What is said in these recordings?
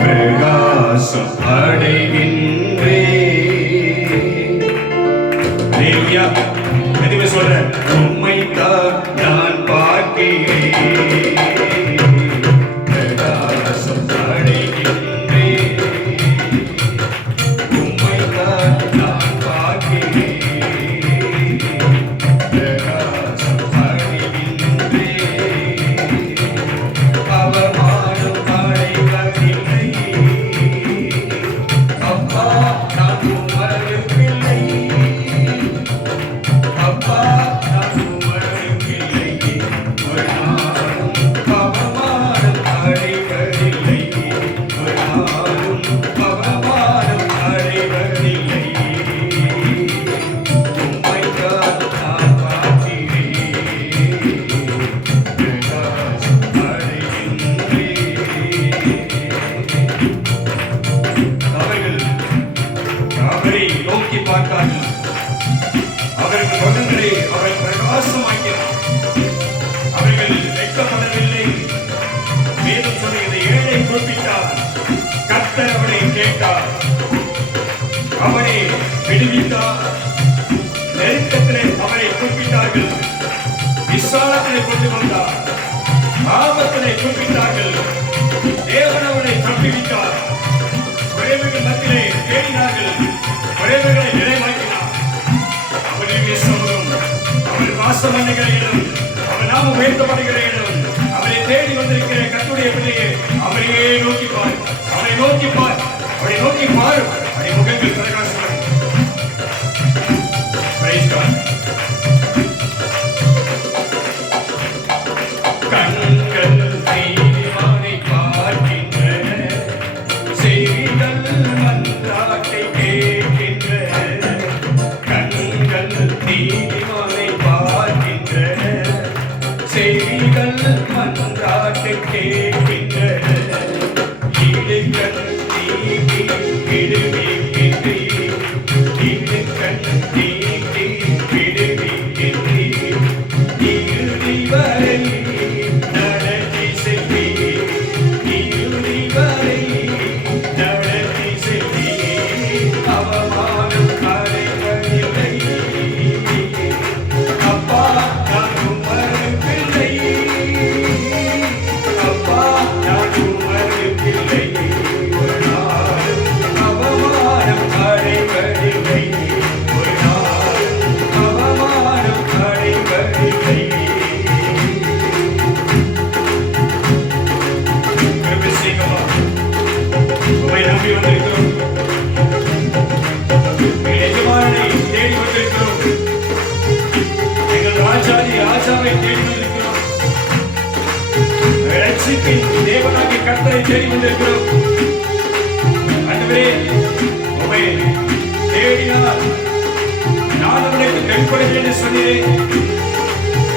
பிரகாசம் அடைகின்றே. எதுவுமே சொல்ற உம்மைத்தான் நான் பார்க்கிறேன். பிரகாசம் அடைகின்றே. உம்மைத்தான் நான் பார்க்கிறேன். பிரகாசம் அடைகின்றே. அவமானம் அடைவதில்லை. அப்பா நான் உமது பிள்ளை. அப்பா நான் உமது பிள்ளை. ஒரு நாளும் அவமானம் அடைவதில்லை. ஒரு நாளும் அவமானம் அடைவதில்லை. உம்மைத்தான் நான் பார்க்கிறேன். பிரகாசம் அடைகின்றேன். அவரை நோக்கி பார்த்தார்கள். அவர்கள் முகங்களை அவர் பிரகாசமாக்கினார். அவர்கள் வெட்கப்படவில்லை. வேதம் சொல்லுகிறது, ஏழை கூப்பிட்டார், கர்த்தர் அவனை கேட்டார், அவனை விடுவித்தார். நெருக்கத்திலே அவரை கூப்பிட்டார்கள், விசாலத்திலே கொண்டு வந்தார். ஆபத்திலே கூப்பிட்டார்கள், தேவன் அவனை தப்பிவித்தார். குறைவுகள் மத்தியிலே தேடினார்கள், குறைவுகளை நிறைவாக்கினார். அவருடைய சமூகம், அவர் வாசம் பண்ணுகிற இடம், அவர் நாம உயர்த்தப்படுகிற இடம், அவரை தேடி வந்திருக்கிற கர்த்தருடைய பிள்ளையே, அவரையே நோக்கி பார், அவரை நோக்கி பார், அவரை நோக்கி பார். அவருடைய முகங்கள் பிரகாசம். Praise God. கண்கள் தெய்வானை பார்க்கின்றன, செவிகள் மன்றாட்டை கேட்கின்றன. கண்கள் தெய்வானை பார்க்கின்றன, செவிகள் மன்றாட்டை கேட்கின்றன. இடுக்கண் நீக்கி விடுவிக்கின்றீர். இடுக்கண் நீக்கி விடுவிக்கின்றீர். இறுதி வரை நடத்தி செல்வீர். இறுதி வரை நடத்தி செல்வீர். அவமானம் அடைவதில்லை. அப்பா நான் உமது பிள்ளை. அப்பா நான் உமது பிள்ளை. ஒரு நாளும் அவமானம் அடைவதில்லை. ஒரு நாளும் அவமானம் அடைவதில்லை. கிருபை செய்யுங்கப்பா. உம்மை நம்பி வந்திருக்கிறோம். எங்கள் எஜமானனை தேடி வந்திருக்கிறோம். எங்கள் ராஜாதி ராஜாவை தேடி வந்திருக்கிறோம். ரட்சிப்பின் தேவனாகிய கர்த்தரை தேடி வந்திருக்கிறோம். ஆண்டவரே, உம்மை தேடினால் நான் உனக்கு கண்படுகிறேன் என்று சொன்னீரே.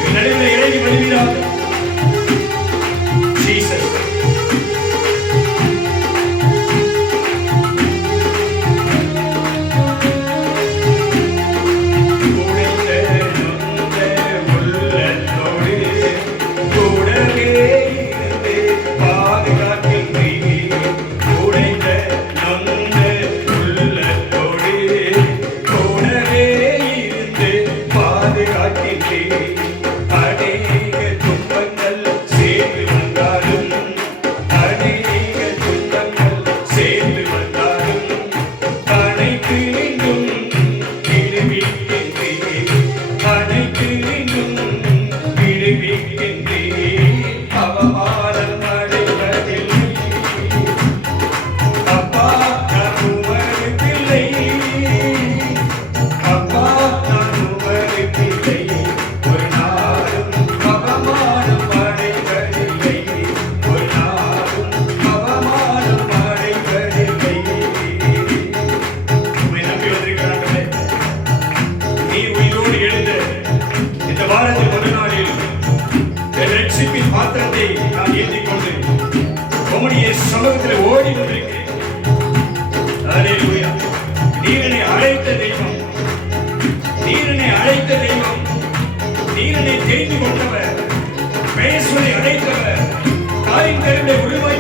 எங்கள் நடுவில் இறங்கி வருவீராக. ஜீசஸ். உடைந்த நொந்த உள்ளத்தோடு கூடவே இருந்து பாதுகாக்கின்றீர். உடைந்த நொந்த உள்ளத்தோடு கூடவே இருந்து பாதுகாக்கின்றீர். அநேக துன்பங்கள் சேர்ந்து வந்தாலும், அநேக துன்பங்கள் சேர்ந்து வந்தாலும் அனைத்து இன்னும் விடுவிக்கின்றீர். அனைத்து இன்னும் விடுவிக்கின்றீர். அவமானம் அடைவதில்லை. அப்பா நான் உமது பிள்ளை. அப்பா நான் உமது பிள்ளை. ஒரு நாளும் அவமானம் அடைவதில்லை. ஒரு நாளும் அவமானம் அடைவதில்லை. உம்மை நம்பி வந்திருக்கிறார்களே, நீர் உயிரோடு எழுந்த இந்த வாரத்தின் முதல் நாளில் என் ரட்சிப்பின் பாத்திரத்தை நான் ஏந்திக் கொண்டு உம்முடைய சமூகத்தில் ஓடி வந்திருக்கிறேன். அல்லேலூயா. நீர் என்னை அழைத்த தெய்வம், நீர் என்னை அழைத்த தெய்வம், நீர் என்னை தெரிந்து கொண்டவர், பெயர் சொல்லி அழைத்தவர், தாயின் கருவிலே உருவாய்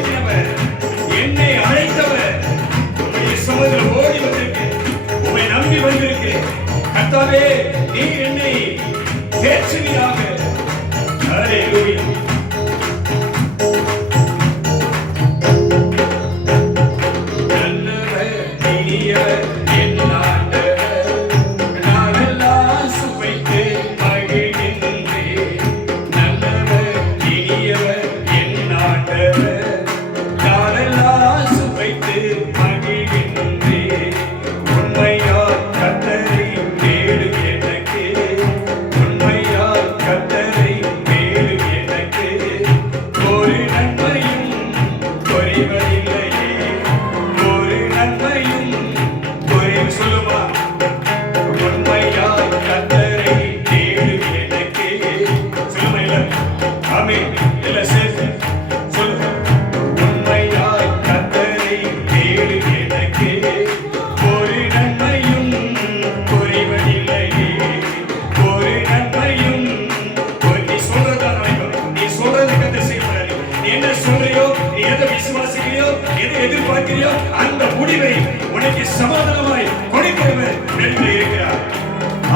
சொல்றியோ, நீ எதை விசுவாசிக்கிறியோ, எதை எதிர்பார்க்கிறியோ, அந்த முடிவை உனக்கு சமாதானமாய் கொடுக்கிறவர் நடுவில் இருக்கிறார்.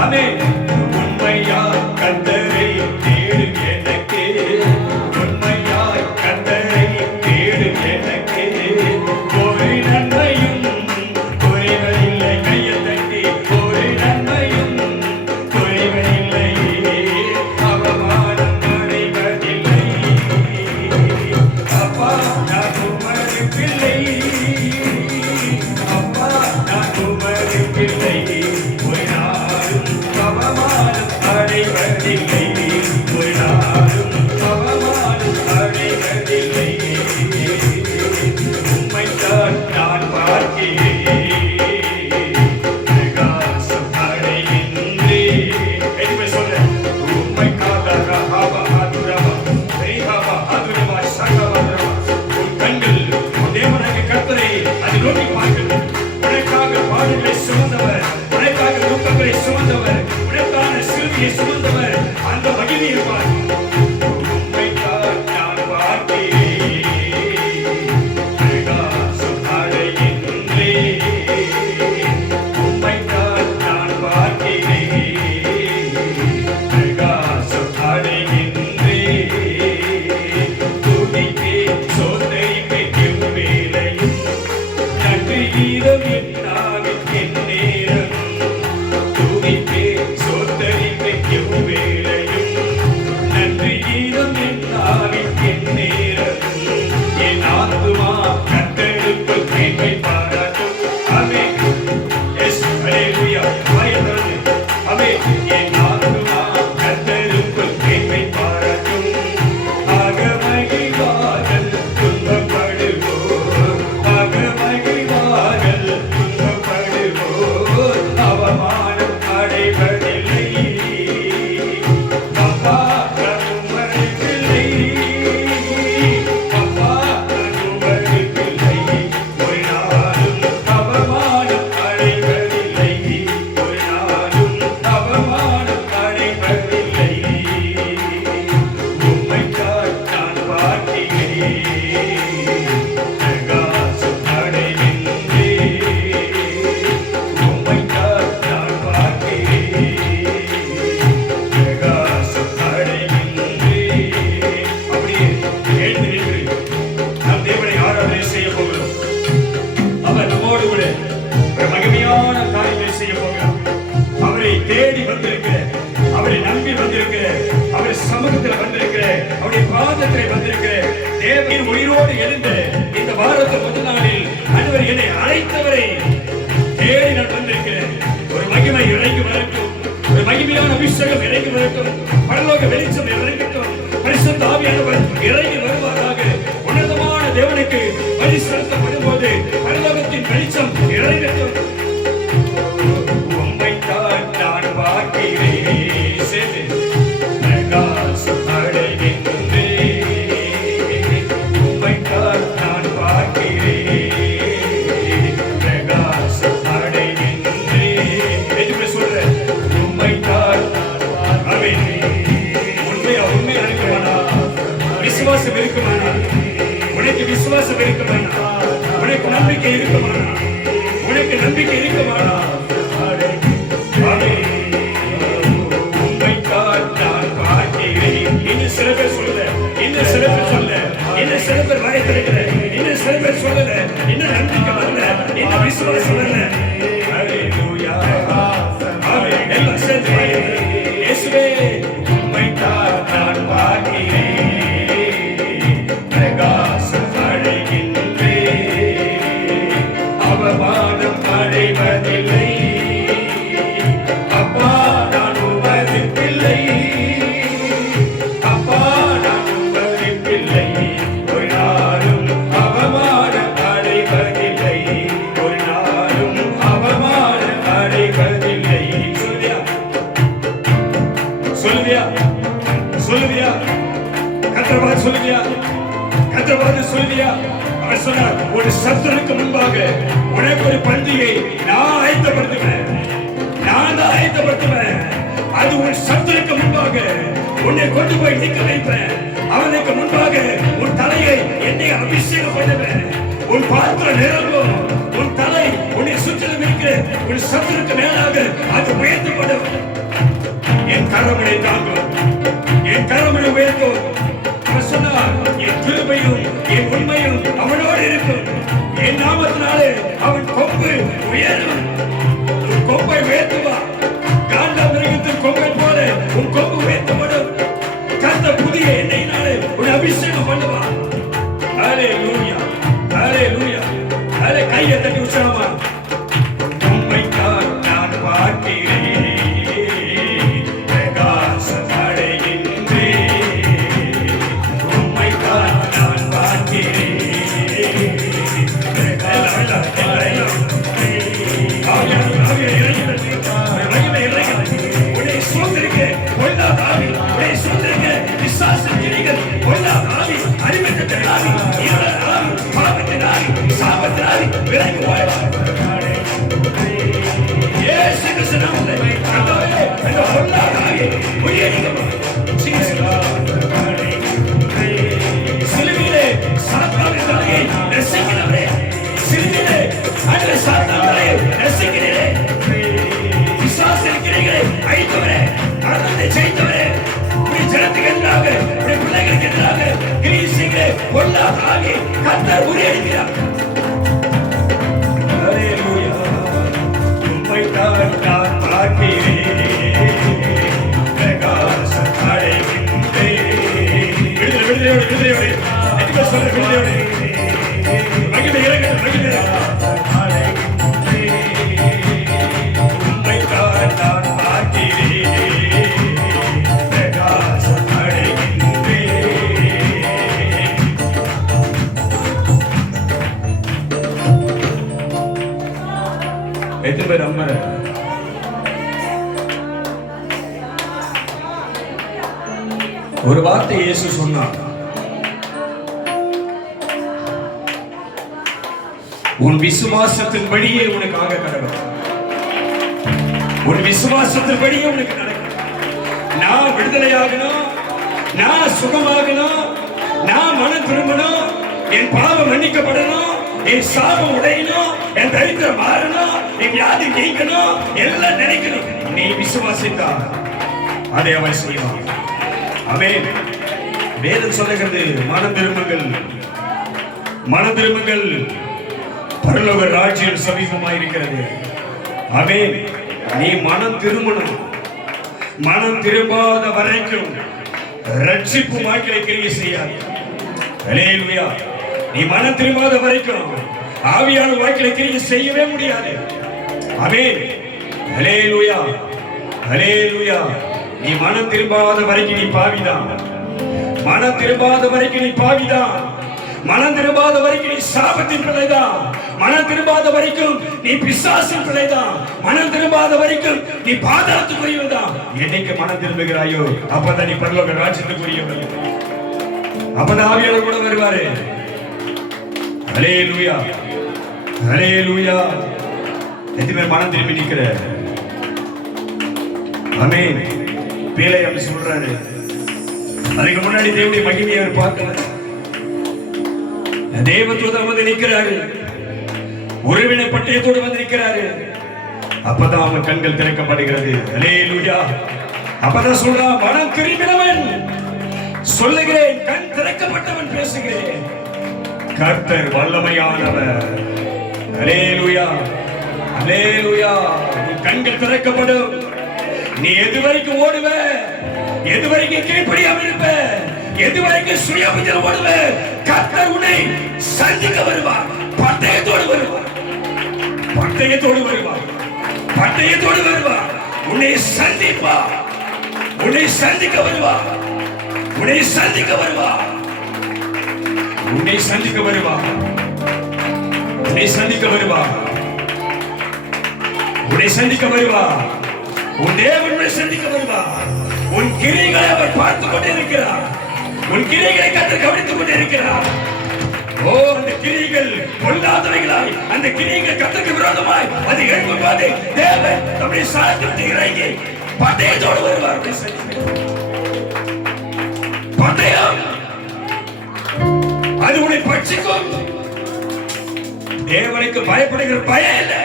ஆமென். உண்மையாய் கர்த்தரை தேடும் எனக்கு, உண்மையாய் கர்த்தரை தேடும் எனக்கு ஒரு நன்மையும் குறைவதில்லை. கையை தட்டி ஒரு நன்மையும் குறைவதில்லை, அவமானம் அடைவதில்லை. அப்பா நான் உமது பிள்ளை, அப்பா நான் உமது பிள்ளை, ஒரு நாளும் அவமானம் அடைவதில்லை, ஒரு நாளும் அவமானம் அடைவதில்லை. உம்மைத்தான் நான் பார்க்கிறேன், பிரகாசம் அடைகின்றேன். எதுவுமே சொல்ல, உம்மைக்காக ரஹாபா ஆதுரமா, ரீஹாபா ஆதுரமா, சகவாதுரமா. உன் கண்கள் உன் தேவனாகிய கர்த்தரை அதை நோக்கி பார்க்கணும். உனக்காக பாடுகளை சுமந்தவர், உனக்காக துக்கங்களை சுமந்தவர், உனக்கான சிலுவையை சுமந்தவர், அந்த மகிமையை பார். உம்மைத்தான் நான் பார்க்கிறேன், பிரகாசம் அடைகின்றேன். உம்மைத்தான் நான் பார்க்கிறேன், பிரகாசம் அடைகின்றேன். துதிப்பேன், சோதரிப்பேன் எவ்வேளையும், நன்றி கீதம் என் நாவில் எந்நேரம். துதிப்பேன், சோதரிப்பேன் எவ்வேளையும், நன்றி கீதம் என் நாவில் எந்நேரம். என் ஆத்துமா கர்த்தருக்குள் மேன்மை பாராட்டும். ஆமென். எஸ், அல்லேலூயா. வாயை திறந்து. ஆமென். என் ஆத்துமா கர்த்தருக்குள் மேன்மை பாராட்டும். அகமகிழ்வார்கள் துன்பப்படுவோர், அகமகிழ்வார்கள் துன்பப்படுவோர், அவமானம் அடைவதில்லை. அப்பா நான் உமது பிள்ளை, அப்பா நான் உமது பிள்ளை, ஒரு நாளும் அவமானம் அடைவதில்லை, ஒரு நாளும் அவமானம் அடைவதில்லை. உம்மைத்தான் நான் பார்க்கிறேன், பிரகாசம் அடைகின்றேன். உம்மைத்தான் நான் பார்க்கிறேன், பிரகாசம் அடைகின்றேன். அப்படியே எழுந்து நின்று நம் தேவனை ஆராதனை செய்ய போகிறோம். அவர் நம்மோடு கூட ஒரு மகிமையான காரியங்களை செய்ய போகிறார். அவரை தேடி வந்திருக்கிற, அவரை நம்பி வந்திருக்கிற, அவர் சமூகத்தில் வந்திருக்கிற, அவருடைய பாதத்தில் வந்திருக்கிற தேவன் உயிரோடு எழுந்த இந்த வாரத்தின் முதல் நாளில் ஆண்டவர் என்னை அழைத்தவரை தேடி நான் வந்திருக்கிறேன். ஒரு மகிமை இறங்கி வரட்டும், ஒரு மகிமையான அபிஷேகம் இறங்கி வரட்டும், பரலோக வெளிச்சம் இறங்கட்டும், பரிசுத்த ஆவியானவர் இறங்கி வருவாராக. உன்னதமான தேவனுக்கு பலி செலுத்தப்படும் போது பரலோகத்தின் வெளிச்சம் இறங்கட்டும். உம்மைத்தான் நான் பார்க்கிறேன், சேர்ந்து பிரகாசம் அடைகின்றேன். உம்மைத்தான் நான் பார்க்கிறேன், பிரகாசம் அடைகின்றேன். எதுவுமே சொல்ற, உம்மைத்தான் நான் பார்க்கிறேன். உண்மையா உண்மையா இருக்குமானா, விசுவாசம் இருக்குமானா, உனக்கு விசுவாசம் இருக்குமானா, உனக்கு நம்பிக்கை இருக்குமானா, உனக்கு நம்பிக்கை இருக்குமானா, உம்மைத்தான் நான் பார்க்கிறேன். இன்னும் சில பேர் சொல்லல, இன்னும் சில பேர் சொல்லல, இன்னும் சில பேர் வாயை திறக்கல, இன்னும் சில பேர் சொல்லல, இன்னும் நம்பிக்கை வரல, இன்னும் விசுவாசம் வரல. அல்லேலூயா. ஆமென். எல்லாம் சேர்ந்து பாடுங்க. இயேசுவே உம்மைத்தான் நான் பார்க்கிறேன், பிரகாசம் அடைகின்றேன், அவமானம் அடைவதில்லை. அப்பா நான் உமது பிள்ளை, அப்பா நான் உமது பிள்ளை, ஒரு நாளும் அவமானம் அடைவதில்லை, ஒரு நாளும் அவமானம் அடைவதில்லை. சொல்லுவியா, சொல்லுவியா, கர்த்தர் சொல்லுவியா, கர்த்தர் சொல்லுவியா. அவர் சொன்னார், ஒரு சத்துருக்கு முன்பாக உனக்கு ஒரு பந்தியை நான் ஆயத்தப்படுத்துவேன், நான் தான் ஆயத்தப்படுத்துவேன். அது உன் சத்துருக்கு முன்பாக உன்னை கொண்டு போய் நிற்க வைப்பேன். அவனுக்கு முன்பாக உன் தலை தலையை என்னை அபிஷேகம் பண்ணுவேன். உன் பாத்திரம் நிரம்பும். உன் தலை உன்னை சுற்றிலும் இருக்கிற உன் சத்துருக்கு மேலாக அது உயர்த்தப்படும். என் கரமனை தாங்கும். என் கரமனை உயர்த்தும். அவர் சொன்னார், என் கிருபையும் என் உண்மையும் அவனோடு இருக்கும். என் நாமத்தினாலே அவன் கொம்பு உயரும். உன் கொம்பை உயர்த்துவா. காண்டாமிருகத்தின் கொம்பை போல உன் கொம்பு உயர்த்தப்படும். கர்த்தர் புதிய எண்ணெயினாலே உன் அபிஷேகம் பண்ணுவா. ஹல்லேலூயா, ஹல்லேலூயா. ஹல்லே, கையை தட்டி உற்சாகமா. உம்மைத்தான் நான் பார்க்கிறேன், பிரகாசம் அடைகின்றேன். உம்மைத்தான் நான் பார்க்கிறேன். உன்னை சூழ்ந்திருக்கிறேன் பொல்லாத ஆவி, உன்னை சூழ்ந்திருக்கிறேன் பிசாசின் கிரிகள், பொல்லாத ஆவி, அடிமைத்தத்தின் ஆவி, இருளின் ஆவி, பாவத்தின் ஆவி, சாபத்தின் ஆவி, விலகி ஓடு. இயேசு கிறிஸ்து நாமத்திலே ஆண்டவரே, இந்த பொல்லாத ஆவியை முறியடிக்கவும். சிலுவையிலே சாத்தானின் தலையை நசுக்கினவரே, சிலுவையிலே அந்த சாத்தானின் தலையை நசுக்கினீரே, பிசாசின் கிரிகளை அழித்தவரே, மரணத்தை ஜெயித்தவரே, உன் ஜனத்துக்கு எதிராக, உன் பிள்ளைகளுக்கு எதிராக கிரியை செய்கிற பொல்லாத ஆவியை கர்த்தர் முறியடிக்கிறார். ஹல்லேலூயா. உம்மைத்தான் நான் பார்க்கிறேன், பிரகாசம் அடைகின்றேன். விடுதலையோடு, விடுதலையோடு, என்ன சொல்ற விடுதலையோடு. மகிமை இறங்கட்டும், மகிமை இறங்கட்டும். உம்மைத்தான் நான் பார்க்கிறேன், பிரகாசம் அடைகின்றேன். எத்தனை பேர் நம்புற? ஒரு வார்த்தை இயேசு சொன்னார், உன் விசுவாசத்தின்படியே உனக்காக கடவுள். உன் விசுவாசத்தின்படியே உனக்கு நடக்கும். நான் விடுதலையாகணும், நான் சுகமாகணும், நான் மனம் திரும்பணும், என் பாவம் மன்னிக்கப்படணும், என் சாபம் உடையணும், என் தரித்திரம் மாறணும், என் வியாதி நீக்கணும், எல்லாம் நினைக்கணும். நீ விசுவாசித்தா அதை அவன் செய்வான். ஆமென். வேதம் சொல்லுகிறது, மனம் திரும்புங்கள், மனம் திரும்புங்கள், பரலோக ராஜ்யம் சமீபமாயிருக்கிறது. ஆமென். நீ மனம் திரும்பணும். மனம் திரும்பாத வரைக்கும் ரட்சிப்பு வாழ்க்கையை கிரியை செய்யாது. ஹல்லேலூயா. நீ மனம் திரும்பாத வரைக்கும் ஆவியான வாழ்க்கையை கிரியை செய்யவே முடியாது. ஆமென். ஹல்லேலூயா, ஹல்லேலூயா. நீ மனம் திரும்பாத வரைக்கும் நீ பாவிதான். மனம் திரும்பாத வரைக்கும் நீ பாவிதான். மனம் திரும்பாத வரைக்கும் நீ சாபத்தின் பிள்ளைதான். மனம் திரும்பாத வரைக்கும் நீ பிசாசின் பிள்ளைதான். மனம் திரும்பாத வரைக்கும் நீ பாதாளத்துக்குரியவன்தான். என்னைக்கு மனம் திரும்புகிறாயோ அப்பதான் நீ பரலோக ராஜ்யத்துக்குரியவன். அப்பதான் ஆவியானவர் கூட வருவாரு. ஹல்லேலூயா, ஹல்லேலூயா. எத்தனை மனம் திரும்பி நிக்கிற? ஆமென். பேலையாம் சொல்றாரு, அதுக்கு முன்னாடி தேவனுடைய மகிமையை அவர் பார்க்கல. தேவதூதன் வந்து நிற்கிறாரு, உறவினை பட்டயத்தோடு வந்து நிற்கிறாரு. அப்பதான் அவன் கண்கள் திறக்கப்படுகிறது. ஹல்லேலூயா. அப்பதான் சொல்றான், மனம் திரும்பினவன் சொல்லுகிறேன், கண் திறக்கப்பட்டவன் பேசுகிறேன். கர்த்தர் வல்லமையானவர். ஹல்லேலூயா, ஹல்லேலூயா. உன் கண்கள் திறக்கப்படும். நீ எதுவரைக்கும் ஓடுவ, எதுவரைக்கும் கீழ்ப்படியாம இருப்ப, எதுவரைக்கும் சுயபுத்தியில் ஓடுவ, கர்த்தர் உன்னை சந்திக்க வருவார். பட்டயத்தோடு வருவார், பட்டயத்தோடு வருவார், பட்டயத்தோடு வருவார். உன்னை சந்திப்பார், உன்னை சந்திக்க வருவார், உன்னை சந்திக்க வருவார், உன்னை சந்திக்க வருவார், உன்னை சந்திக்க வருவார், உன்னை சந்திக்க வருவார். உன் தேவன் உன்னை சந்திக்க வருவார். உன் கிரியைகளை அவர் பார்த்துக் கொண்டே இருக்கிறார். உன் கிரியைகளை கர்த்தர் கவனித்துக் கொண்டே இருக்கிறார். ஓ, அந்த கிரியைகள் பொல்லாதவைகளாய், அந்த கிரியைகள் கர்த்தருக்கு விரோதமாய் அது எழும்பும்போது தேவன் நம்முடைய சாயத்திற்கு இறங்கி பட்டயத்தோடு வருவார். பட்டயம் அது உன்னை பட்சிக்கும். தேவனுக்கு பயப்படுகிற பயம் இல்லை.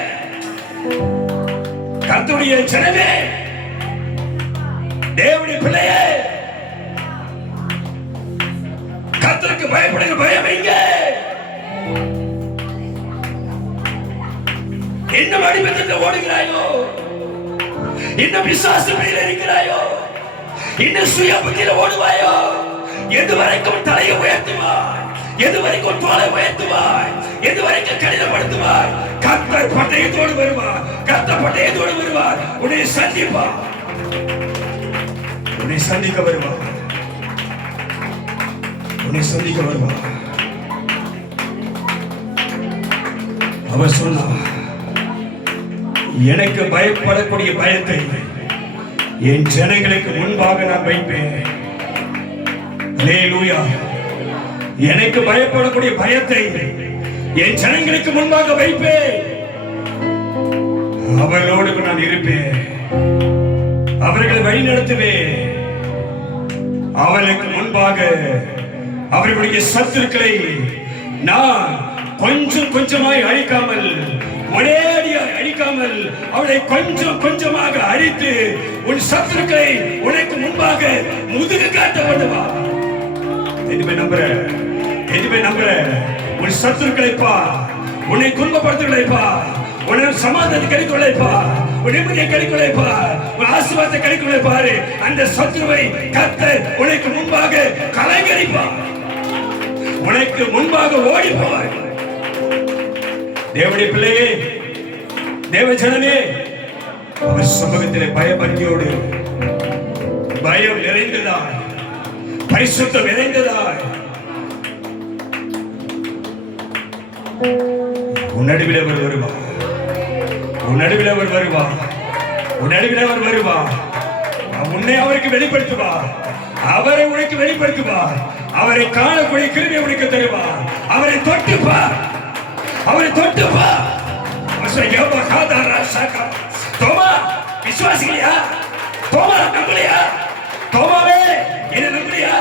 கர்த்தருடைய ஜனமே, தேவனுடைய பிள்ளையே, கர்த்தருக்கு பயப்படுகிற பயம் எங்க? இன்னும் அடிமத்தத்தில் ஓடுகிறாயோ? இன்னும் விசுவாசத்தில் இருக்கிறாயோ? இன்னும் சுய புத்தியில ஓடுவாயோ? எது வரைக்கும் தலையை உயர்த்துவாய்? எது வரைக்கும் தோலை உயர்த்துவாய்? எது வரைக்கும் கடினப்படுத்துவாய்? கர்த்தர் பட்டயத்தோடு வருவார். கர்த்தர் பட்டயத்தோடு வருவார். உன்னை சந்திப்பார். உன்னை சந்திக்க வருவார். உன்னை சந்திக்க வருவார். அவர் சொன்னார், எனக்கு பயப்படக்கூடிய பயத்தை என் ஜனங்களுக்கு முன்பாக நான் வைப்பேன். அல்லேலூயா. எனக்கு பயப்படக்கூடிய பயத்தை என் ஜனங்களுக்கு முன்பாக வைப்பேன். அவர்களோடு நான் இருப்பேன். அவர்களை வழி நடத்துவேன். அவர்களுக்கு முன்பாக அவர்களுடைய சத்துருக்களை நான் கொஞ்சம் கொஞ்சமாய் அழிக்காமல், ஒரேடியாய் அழிக்காமல், அவளை கொஞ்சம் கொஞ்சமாக அழித்து உன் சத்துருக்களை உனக்கு முன்பாக முதுகு காட்ட பண்ணுவா. எதுவுமே நம்புற, எதுவுமே நம்புற. உன் சத்துருக்களை பா, உன்னை துன்பப்படுத்துகளை பா, உன்னை சமாதானத்தை கிடைக்கொள்ளை பா, உன் நிம்மதியை கிடைக்கொள்ளை பா, உன் ஆசீர்வாதத்தை கிடைக்கொள்ளை பாரு. அந்த சத்துருவை கர்த்தர் உனக்கு முன்பாக கலங்கரிப்பா. உனக்கு முன்பாக ஓடி போவார். தேவனுடைய பிள்ளையே, தேவ ஜனமே, அவர் சமூகத்திலே பயபக்தியோடு, பயம் நிறைந்ததாய், பரிசுத்தம் நிறைந்ததாய் உன் நடுவில் அவர் வருவார். உன் நடுவில் அவர் வருவார். உன் நடுவில் அவர் வருவார். உன்னை அவருக்கு வெளிப்படுத்துவார். அவரை உனக்கு வெளிப்படுத்துவார். அவரை காணக்கூடிய கிருபை உனக்கு தருவார். அவரை தொட்டுப்பார். அவரை தொட்டுப்பா. தோமா, விசுவாசிக்கலையா? தோமா நம்பலையா? தோமாவே, என்ன நம்பலையா?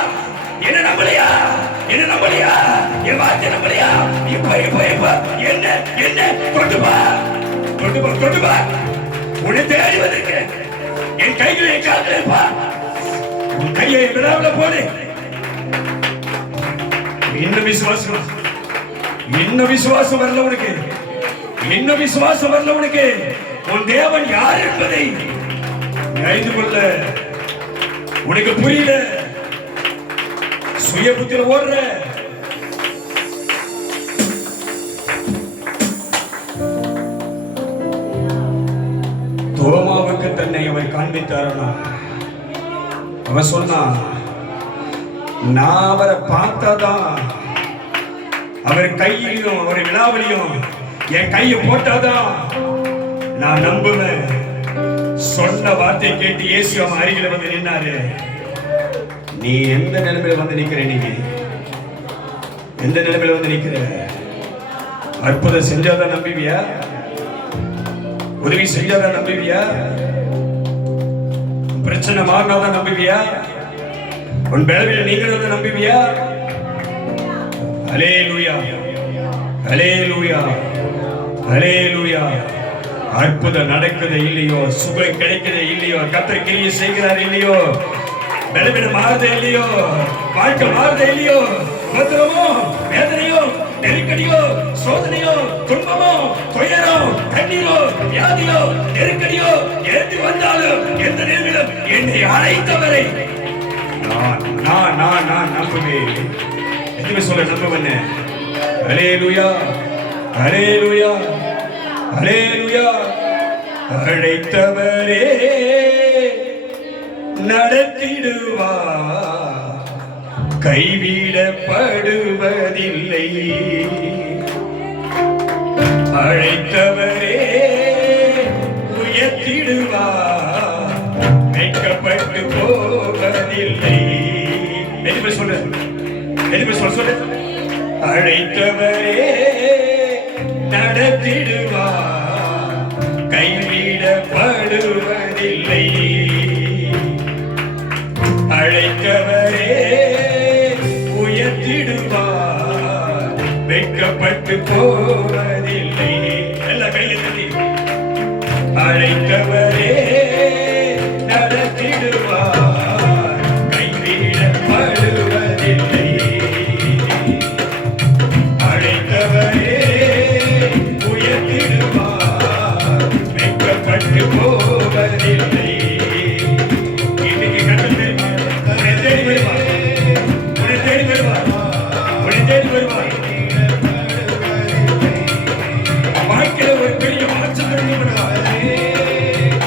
என்ன நம்பலையா? என்ன நம்பலையா? என் வார்த்தை நம்பலையா? இப்ப இப்ப இப்ப என்ன என்ன தொட்டுப்பா, தொட்டுப்பா, தொட்டுப்பா. உன்னை தேடி வந்திருக்கேன். என் கைகளை என் கால்களை பா. உன் கையை விடாமல போடு. இன்னும் விசுவாசம், இன்னும் விசுவாசம் வரல உனக்கு. இன்னும் விசுவாசம் வரல உனக்கு. உன் தேவன் யார் என்பதை அறிந்து கொள்ள உனக்கு புரியல. சுய புத்தியில ஓடுற. தோமாவுக்கு தன்னை அவர் காண்பித்தாரா? அவன் சொன்னா, நான் அவரை பார்த்தாதான், அவர் கையிலையும் அவர் விழாவிலையும் என் கையை போட்டாதான் நான் நம்புவேன். சொன்ன வார்த்தை கேட்டு இயேசு அவன் அருகில வந்து நின்னாரு. நீ எந்த நிலைமையில வந்து நிக்கிற? நீங்க எந்த நிலைமையில வந்து நிக்கிற? அற்புதம் செஞ்சாதான் நம்புவியா? உதவி செஞ்சாதான் நம்புவியா? பிரச்சனை மாறினாதான் நம்புவியா? உன் பலவீனம் நீங்கிறத நம்புவியா? அல்லேலூயா, அல்லேலூயா, அல்லேலூயா. அற்புதம் நடக்குது இல்லையோ, சுகம் கிடைக்குது இல்லையோ, கர்த்தர் கிரியை செய்கிறார் இல்லையோ, பலவீனம் மாறுதே இல்லையோ, வாழ்க்கை மாறுதே இல்லையோ, உபத்திரமோ, வேதனையோ, நெருக்கடியோ, சோதனையோ, துன்பமோ, துயரோ, கண்ணீரோ, வியாதியோ, நெருக்கடியோ எது வந்தாலும் எந்த நேரத்திலும் என்னை அழைத்தவரை நான் நம்புவேன். எதுவுமே சொல்ல நம்புவேன். அல்லேலூயா, அல்லேலூயா, அல்லேலூயா. அழைத்தவரே நடத்திடுவார், கைவிடப்படுவதில்லை. அழைத்தவரே உயர்த்திடுவார், வைக்கப்பட்டு போவதில்லை. எதுவுமே சொல்ல, எதுவுமே சொல்ல. அழைத்தவரே நடத்திடுவார், கைவிடப்படுவதில்லை. அழைத்தவரே உயர்த்திடுவார், வெட்கப்பட்டு போவதில்லை. எல்லா கையை தட்டி அழைத்தவரே நடத்திடுவார், கைவிடப்படுவதில்லை. அழைத்தவரே உயர்த்திடுவார், வெட்கப்பட்டு போவதில்லை. இன்னைக்கு கண்டது உன்னை தேடி வருவார், உன்னை தேடி வருவார், உன்னை தேடி வருவார். வாழ்க்கையில ஒரு பெரிய மாற்றத்தை பண்ணுவார்,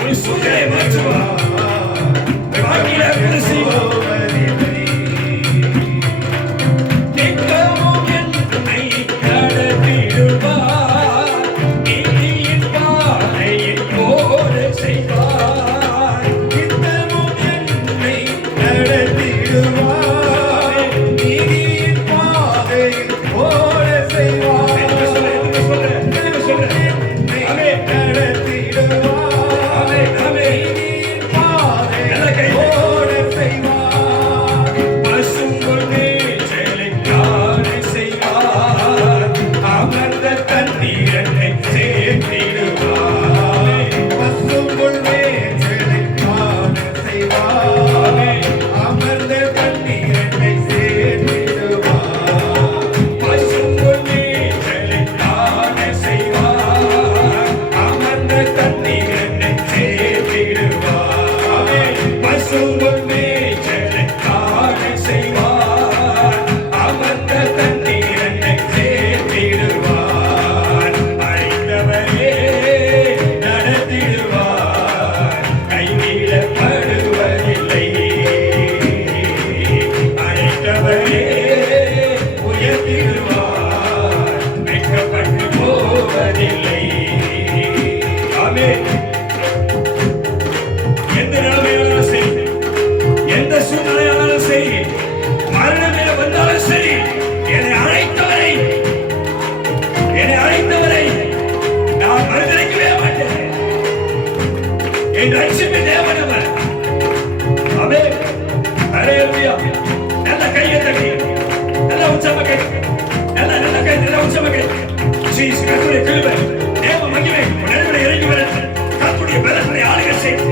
ஒரு சூழ்நிலை மாற்றுவார், வாழ்க்கையில அற்புதம் செய்வார். நித்தமும் என்னை நடத்திடுவார், நீதியின் பாதையில் ஓட செய்வார். நித்தமும் என்னை நடத்திடுவார், நீதியின் பாதையில் ஓட செய்வார். எந்த நிலைமையானாலும் சரி, எந்த சூழ்நிலையானாலும் சரி, மரணமே வந்தாலும் சரி, என்னை அழைத்தவரை நான் மறுதளிக்கவே மாட்டேன். என் ரட்சிப்பின் தேவன் அவர். ஆமென். ஹல்லேலூயா. நல்ல கையை தட்டி, நல்ல உச்சமா கை, நல்ல கை, நல்ல உச்சமா கை. ஜீசஸ் கர்த்தருடைய கிருபை, தேவ மகிமை உடனே இறங்கி வர கர்த்தருடைய பலத்தை ஆளுகை செய்து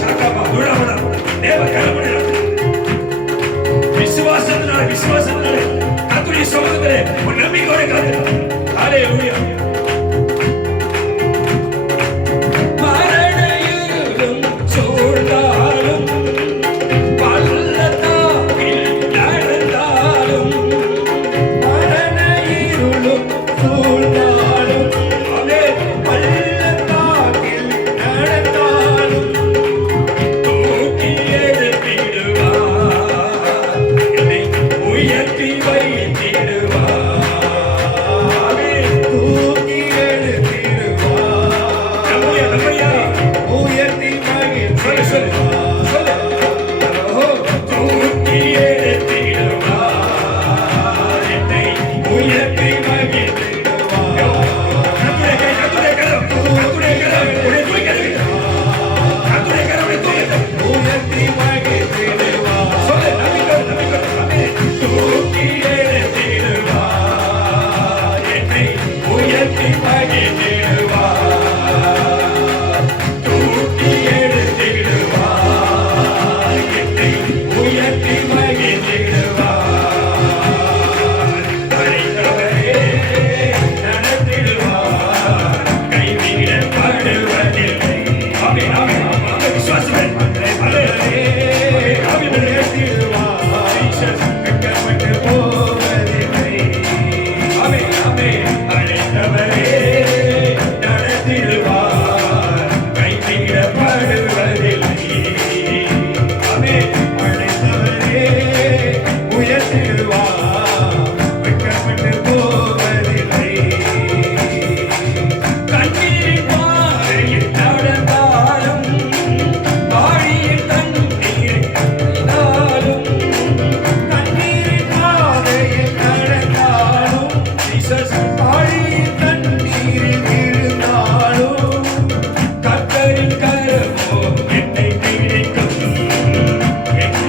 சாகாமா துராமடா தேவ கருணையா விசுவாசத்தினால கர்த்தருடைய சமூகத்திலே ஒரு நம்பிக்கையோட காத்து. ஹல்லேலூயா. மரணயிருளும் சூழ்ந்தாலும் பள்ளத்தாக்கில் நடந்தாலும், மரணயிருளும் சூழ்ந்தாலும் பள்ளத்தாக்கில் நடந்தாலும் தூக்கி எடுத்திடுவார், என்னை உயர்த்தி வைத்திடுவார். தூக்கி எடுத்திடுவார், உயர்த்தி வைத்திடுவார். தூக்கி எடுத்திடுவார், என்னை உயர்த்தி வைத்திடுவார்.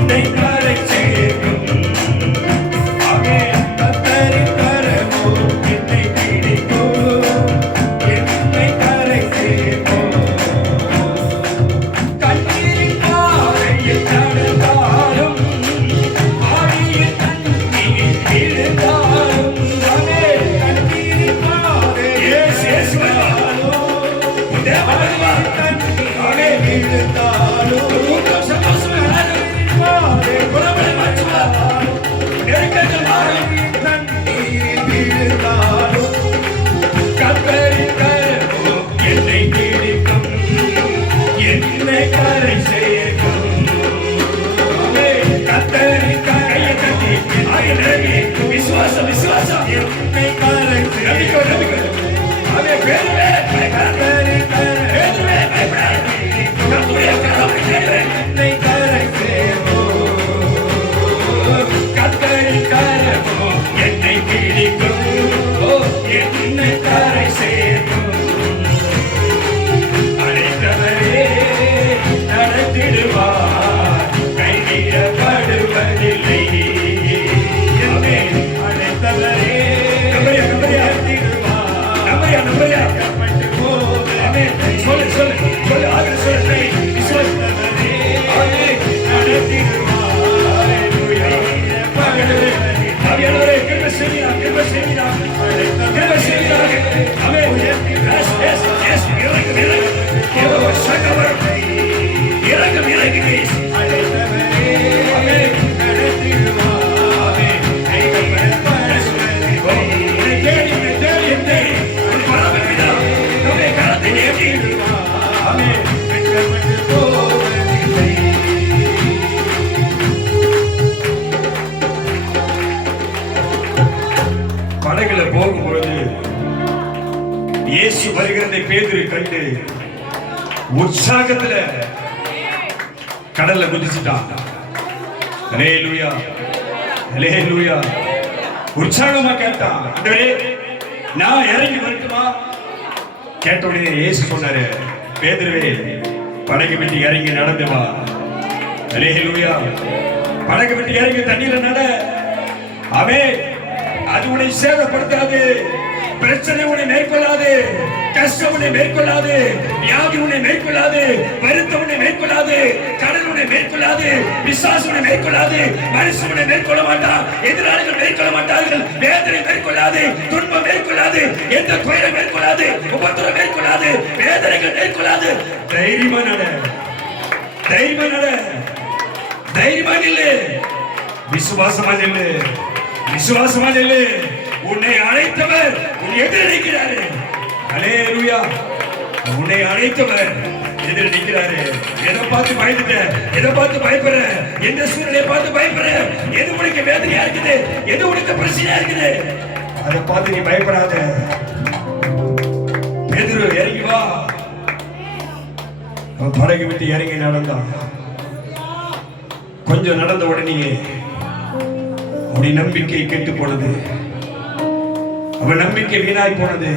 என்னை போகும்பொழுது இயேசு வருகிறதை பேதுரு கண்டு உற்சாகத்துல கடல்ல குதிச்சுட்டான். ஹல்லேலூயா, ஹல்லேலூயா. உற்சாகமா கேட்டான், ஆண்டவரே நான் இறங்கி வரட்டுமா? கேட்ட உடனே இயேசு சொன்னாரு, பேதுருவே படகு விட்டு இறங்கி நடந்து வா. ஹல்லேலூயா. படகு விட்டு இறங்கி தண்ணீர நட. ஆமென். அது உன்னை சேதப்படுத்தாது, பிரச்சனை உன்னை மேற்கொள்ளாது, கஷ்டம் உன்னை மேற்கொள்ளாது, வியாதி உன்னை மேற்கொள்ளாது, வருத்தம் உன்னை மேற்கொள்ளாது, கடல் உன்னை மேற்கொள்ளாது, பிசாசு உன்னை மேற்கொள்ளாது, மனுஷன் உன்னை மேற்கொள்ள மாட்டான், எதிராளிகள் மேற்கொள்ள மாட்டார்கள், வேதனை மேற்கொள்ளாது, துன்பம் மேற்கொள்ளாது, எந்த துயரம் மேற்கொள்ளாது, உபத்திரம் மேற்கொள்ளாது, வேதனைகள் மேற்கொள்ளாது. தைரியமா நட, தைரியமா நட, தைரியமா நில்லு, விசுவாசமா நில்லு, விசுவாசமா நில்லு. உன்னை அழைத்தவர் உன் எதிர நிற்கிறாரு. ஹல்லேலூயா. உன்னை அழைத்தவர் எதிர நிற்கிறாரு. எதை பார்த்து பயந்துட்ட? எதை பார்த்து பயப்படுற? எந்த சூழ்நிலையை பார்த்து பயப்படுற? எது உனக்கு வேதனையா இருக்குது? எது உனக்கு பிரச்சனையா இருக்குது? அதை பார்த்து நீ பயப்படாத. பேதுரு இறங்கி வா. அவன் படகு விட்டு இறங்கி நடந்தான். கொஞ்சம் நடந்த உடனே அவனுடைய நம்பிக்கை கெட்டு போனது. அவன் நம்பிக்கை வீணாய் போனது.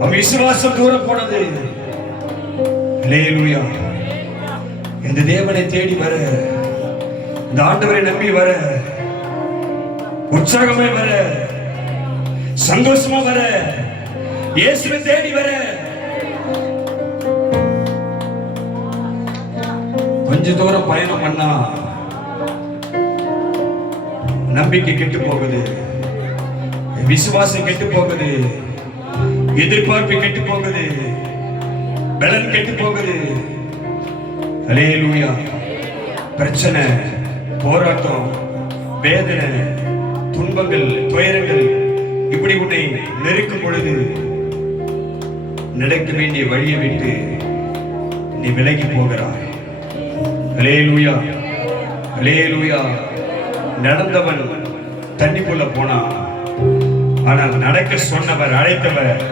அவன் விசுவாசம் தூரம் போனது. ஹல்லேலூயா. இந்த தேவனை தேடி வர, இந்த ஆண்டவரை நம்பி வர, உற்சாகமே வர, சந்தோஷமா வர, இயேசுவை தேடி வர, கொஞ்ச தூரம் பயணம் பண்ணா நம்பிக்கை கெட்டு போகுது, விசுவாசம் கெட்டு போகுது, எதிர்பார்ப்பு கெட்டு போகுது, பலன் கெட்டு போகுது. ஹல்லேலூயா. பிரச்சனை, போராட்டம், வேதனை, துன்பங்கள், துயரங்கள் இப்படி உன்னை நெருக்கும் பொழுது நடக்க வேண்டிய வழியை விட்டு நீ விலகி போகிறாய். ஹல்லேலூயா, ஹல்லேலூயா. நடந்தவன் தண்ணிக்குள்ள போனான். ஆனால் நடக்க சொன்னவர், அழைத்தவர்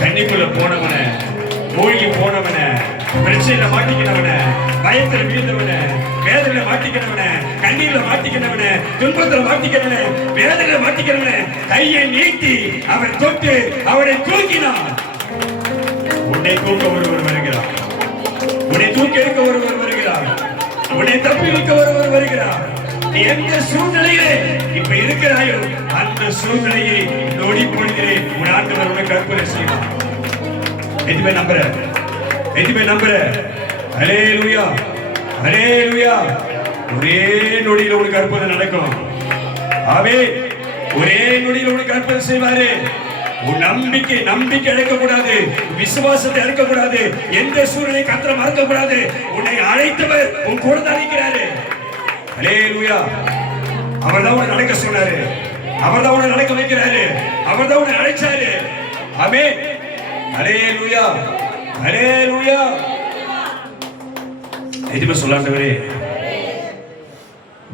தண்ணிக்குள்ள போனவன, மூழ்கி போனவன, பிரச்சனையில மாட்டிக்கினவன, பயத்துல வீழ்ந்தவன, வேதனையில மாட்டிக்கினவன, கண்ணீர்ல மாட்டிக்கினவன, துன்பத்துல மாட்டிக்கினவன, வேதனையில மாட்டிக்கினவன கையை நீட்டி அவர் தொட்டு அவனை தூக்கினான். உன்னை தூக்க ஒருவர் வருகிறார். உன்னை தூக்கி எடுக்க ஒருவர் வருகிறார். உன்னை தப்பி வைக்க ஒருவர் வருகிறார். எந்த சூழ்நிலையிலே இப்ப இருக்கிறாயோ அந்த சூழ்நிலையை நொடி பொழுதிலே உன் ஆண்டவர் உனக்கு அற்புதம் செய்வார். எதுவுமே நம்புற, எதுவுமே நம்புற. ஹல்லேலூயா, ஹல்லேலூயா. ஒரே நொடியில உனக்கு அற்புதம் நடக்கும். ஆமென். ஒரே நொடியில உனக்கு அற்புதம் செய்வாரு. உன் நம்பிக்கை இழக்க கூடாது, விசுவாசத்தை இழக்க கூடாது, எந்த சூழ்நிலை கர்த்தரை மறக்க கூடாது. உன்னை அழைத்தவர் உன் கூட தான் இருக்கிறாரு. ஹல்லேலூயா. அவர்தான் உன்னை நடக்க சொன்னாரு, அவர்தான் உன்னை நடக்க வைக்கிறாரு, அவர்தான் உன்னை அழைச்சாரு. ஆமென். ஹல்லேலூயா, ஹல்லேலூயா. எதுமே சொல்லாண்டவரே,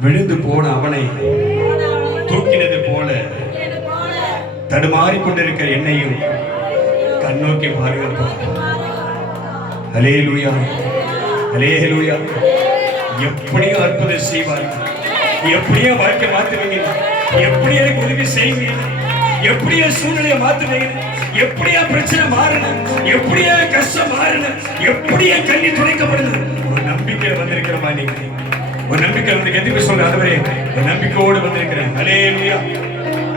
விழுந்து போன அவனை தூக்கினது போல தடுமாறி கொண்டிருக்கிற என்னையும் கண்ணோக்கி பாருங்கப்பா. ஹல்லேலூயா, ஹல்லேலூயா. எப்படியோ அற்புதம் செய்வார், எப்படியோ வாழ்க்கை மாற்றுவீங்க, எப்படியோ உதவி செய்வீங்க, எப்படியோ சூழ்நிலையை மாற்றுவீங்க, எப்படியோ பிரச்சனை மாறணும், எப்படியோ கஷ்டம் மாறணும், எப்படியோ கண்ணி துடைக்கப்படுது. ஒரு நம்பிக்கையில வந்திருக்கிறமா நீங்க? ஒரு நம்பிக்கை வந்து எதுக்கு சொல்ற? அதுவரை ஒரு நம்பிக்கையோடு வந்திருக்கிறேன். ஹல்லேலூயா,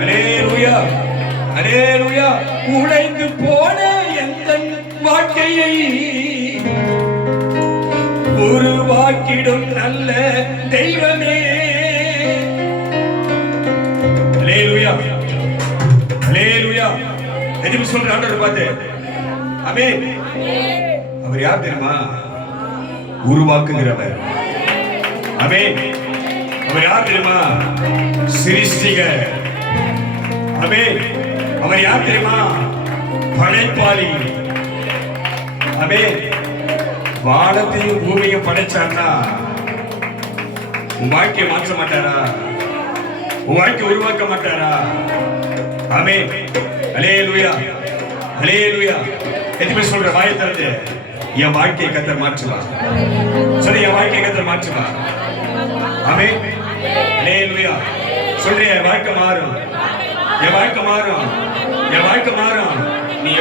ஹல்லேலூயா, ஹல்லேலூயா. உடைந்து போன எந்த வாழ்க்கையை உருவாக்கிடும் நல்ல தெய்வமே. ஹல்லேலூயா, ஹல்லேலூயா. எதுக்கு சொல்ற ஆண்டவர் பார்த்து? ஆமென். அவர் யார் தெரியுமா? உருவாக்குகிறவர். ஆமென். அவர் யார் தெரியுமா? சிருஷ்டிகர். ஆமென். அவர் யார் தெரியுமா? படைப்பாளி. ஆமென். வானத்தையும் பூமியும் படைச்சார்னா உன் வாழ்க்கையை மாற்ற மாட்டாரா? உன் வாழ்க்கையை உருவாக்க மாட்டாரா? ஆமென். அல்லேலூயா, அல்லேலூயா. எதுமே சொல்ற வாயை திறந்து என் வாழ்க்கையை கர்த்தர் மாற்றுவார். சொல்லி என் வாழ்க்கையை கர்த்தர் மாற்றுவார். ஆமென். அல்லேலூயா. சொல்றே என் வாழ்க்கை மாறும், என் வாழ்க்கை மாறும், என் வாழ்க்கை மாறும். நீ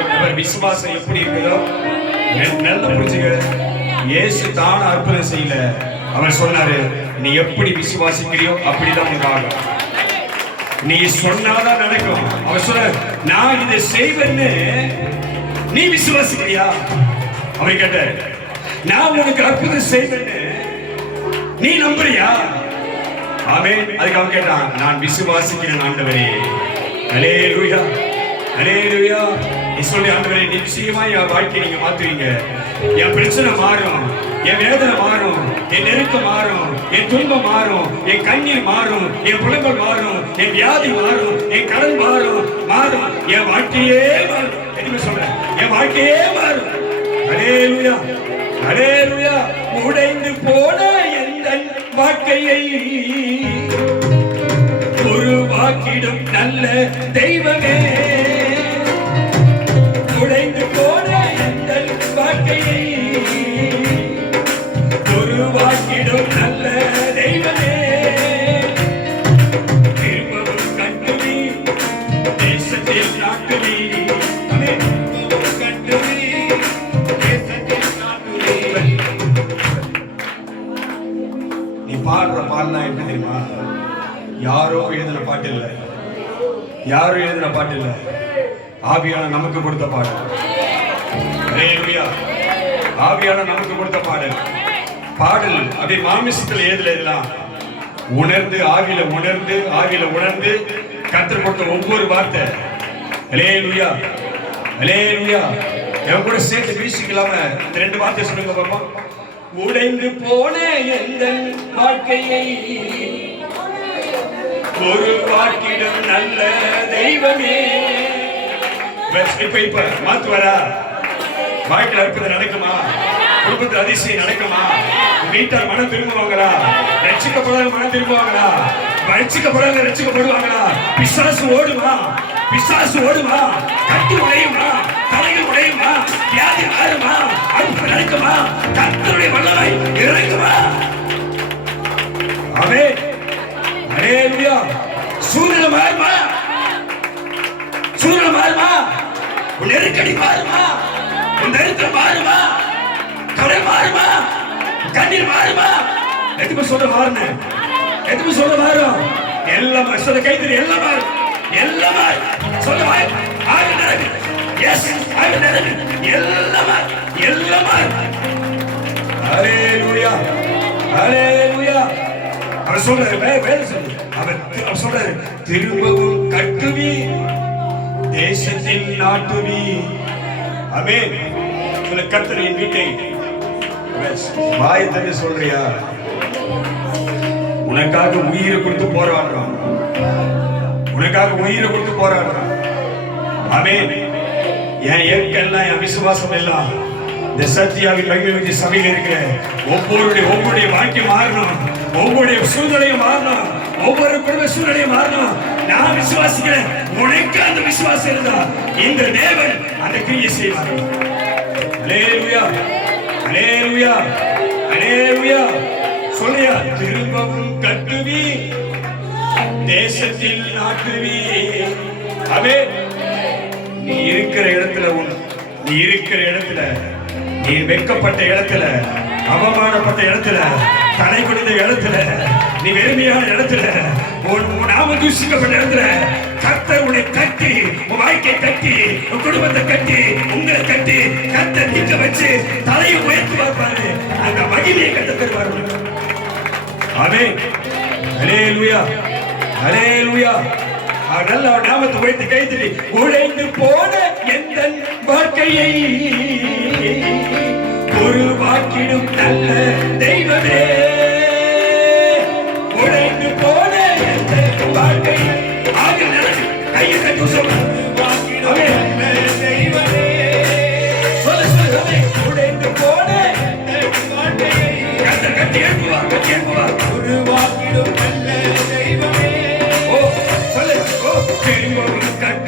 விசுவாசம் எப்படி இருக்குதோ நல்லா புரிஞ்சுக்க. இயேசு தான அற்புதம் செய்யல, அவர் சொன்னாரு நீ எப்படி விசுவாசிக்கிறியோ அப்படிதான் உனக்கு ஆகும். நீ சொன்னாதான் நடக்கும். அவர் சொன்னார் நான் இதை செய்வேன்னு நீ விசுவாசிக்கிறியா? அவர் கேட்டார் நான் உனக்கு அற்புதம் செய்வேன்னு நீ நம்புறியா? ஆமென். அதுக்கு அவன் கேட்டான் நான் விசுவாசிக்கிறேன் ஆண்டவரே. அல்லேலூயா, அல்லேலூயா. நீ சொல்லி ஆண்டவரே நிச்சயமா என் வாழ்க்கையை நீங்க மாத்துவீங்க. என் பிரச்சனை மாறும், என் வேதனை மாறும், என் நெருக்கம் மாறும், என் துன்பம் மாறும், என் கண்ணீர் மாறும், என் புலம்பல் மாறும், என் வியாதி மாறும், என் கடன் மாறும், மாறும், என் வாழ்க்கையே மாறும். என்ன சொல்றேன்? என் வாழ்க்கையே மாறும். அல்லேலூயா, அல்லேலூயா. உடைந்து போன எந்த வாழ்க்கையை உருவாக்கிடும் நல்ல தெய்வமே. உடைந்து போன எந்த வாழ்க்கையை உருவாக்கிடும் நல்ல தெய்வமே. திரும்பவும் கண்டுவி தேசத்தில் நாட்டுவி. கண்டுவி தேசத்தில் நாட்டுவி. நீ பாடுற பாடலாம் என்ன தெரியுமா? யாரோ எழுதின பாட்டு இல்லை, யாரோ எழுதின பாட்டு இல்லை, ஆவியான நமக்கு கொடுத்த பாடல். அல்லேலூயா. ஆவியான நமக்கு கொடுத்த பாடல். பாடல் அப்படி மாமிசத்தில் எழுதல எல்லாம் உணர்ந்து ஆவியில உணர்ந்து ஆவியில உணர்ந்து கர்த்தர் கொடுத்த ஒவ்வொரு வார்த்தை. அல்லேலூயா, அல்லேலூயா. என் கூட சேர்த்து வீசிக்கலாம இந்த ரெண்டு வார்த்தை சொல்லுங்க பாப்பா. உடைந்து போன எந்த வாழ்க்கையை ஒரு வாக்கிடம் நல்ல தெய்வமே. இப்ப மாத்துவாரா? வாழ்க்கையில் அற்புதம் நடக்குமா? குடும்பத்தில் அதிசயம் நடக்குமா? வீட்டார் மனம் திரும்புவாங்களா? ரட்சிக்கப்படாத மனம் திரும்புவாங்களா? ரட்சிக்கப்படாத ரட்சிக்கப்படுவாங்களா? பிசாசு ஓடுமா? பிசாசு ஓடுமா? கட்டு உடையுமா? தலைகள் உடையுமா? வியாதி மாறுமா? அற்புதம் நடக்குமா? கர்த்தருடைய வல்லமை இறங்குமா? ஆமென். அல்லேலூயா. சூழ்நிலை மாறுமா? சூழ்நிலை மாறுமா? உன் நெருக்கடி மாறுமா? உன் நெருக்கம் மாறுமா? கடல் மாறுமா? கண்ணீர் மாறுமா? எதுக்கு சொல்ல மாறுன? எதுக்கு சொல்ல மாறும்? எல்லாம் சொல்ல கைது எல்லாம் மாறும், எல்லாம் மாறும். சொல்ல மாறும். ஆவி நடக்கு. எஸ், ஆவி நடக்கு. எல்லாம் மாறும், எல்லாம் மாறும். அல்லேலூயா, அல்லேலூயா. அவர் சொல்றாரு வேலை சொல்லு. அவர் சொல்றாரு திரும்பவும் கட்டுவி தேசத்தில் நாட்டுவி. ஆமென். சொல்ல கர்த்தர் என் வீட்டை வாயை தந்து சொல்றியா? உனக்காக உயிரை கொடுத்து போராடுறான், உனக்காக உயிரை கொடுத்து போராடுறான். ஆமென். என் ஏற்கெல்லாம் என் விசுவாசம் எல்லாம் இந்த சத்தியாவின் மகிழ்ச்சி சபையில் இருக்கிற ஒவ்வொருடைய வாழ்க்கை மாறணும், ஒவ்வொருடைய சூழ்நிலையும் மாறணும், ஒவ்வொரு குடும்ப சூழ்நிலையும் மாறணும். நான் விசுவாசிக்கிறேன். உனக்கு அந்த விசுவாசம் இருந்தா இந்த தேவன் அந்த கிரியை செய்வார். அல்லேலூயா, அல்லேலூயா, அல்லேலூயா. சொல்லியா திரும்பவும் கட்டுவி தேசத்தில் நாட்டுவி. ஆமென். நீ இருக்கிற இடத்துல நீ இருக்கிற இடத்துல நீ வெட்கப்பட்ட இடத்துல அவமானப்பட்ட இடத்துல தலை குனிந்த இடத்துல நீ வெறுமையான இடத்துல நாம தூஷிக்கப்பட்ட இடத்துல கர்த்தர் உன்னை கட்டி உன் வாழ்க்கை கட்டி உன் குடும்பத்தை கட்டி உங்களை கட்டி கர்த்தர் நிக்க வச்சு தலையை உயர்த்தி பார்ப்பாரு. அந்த மகிமையை கர்த்தர் தருவாரு. ஆமென். அல்லேலூயா, அல்லேலூயா. நல்ல நாமத்தை உயர்த்தி கைத்தறி. உடைந்து போன எந்த வாழ்க்கையை உருவாக்கிடும் நல்ல தெய்வமே. உடைந்து போன எந்த வாழ்க்கையை கையை கட்டி சொல்ல தெய்வமே. உடைந்து போன வாழ்க்கையை கட்டி எழுப்புவார், கட்டி எழுப்புவார். உருவாக்கிடும் நல்ல தெய்வமே. ஓ சொல்லு. ஓ திரும்பவும் கட்டி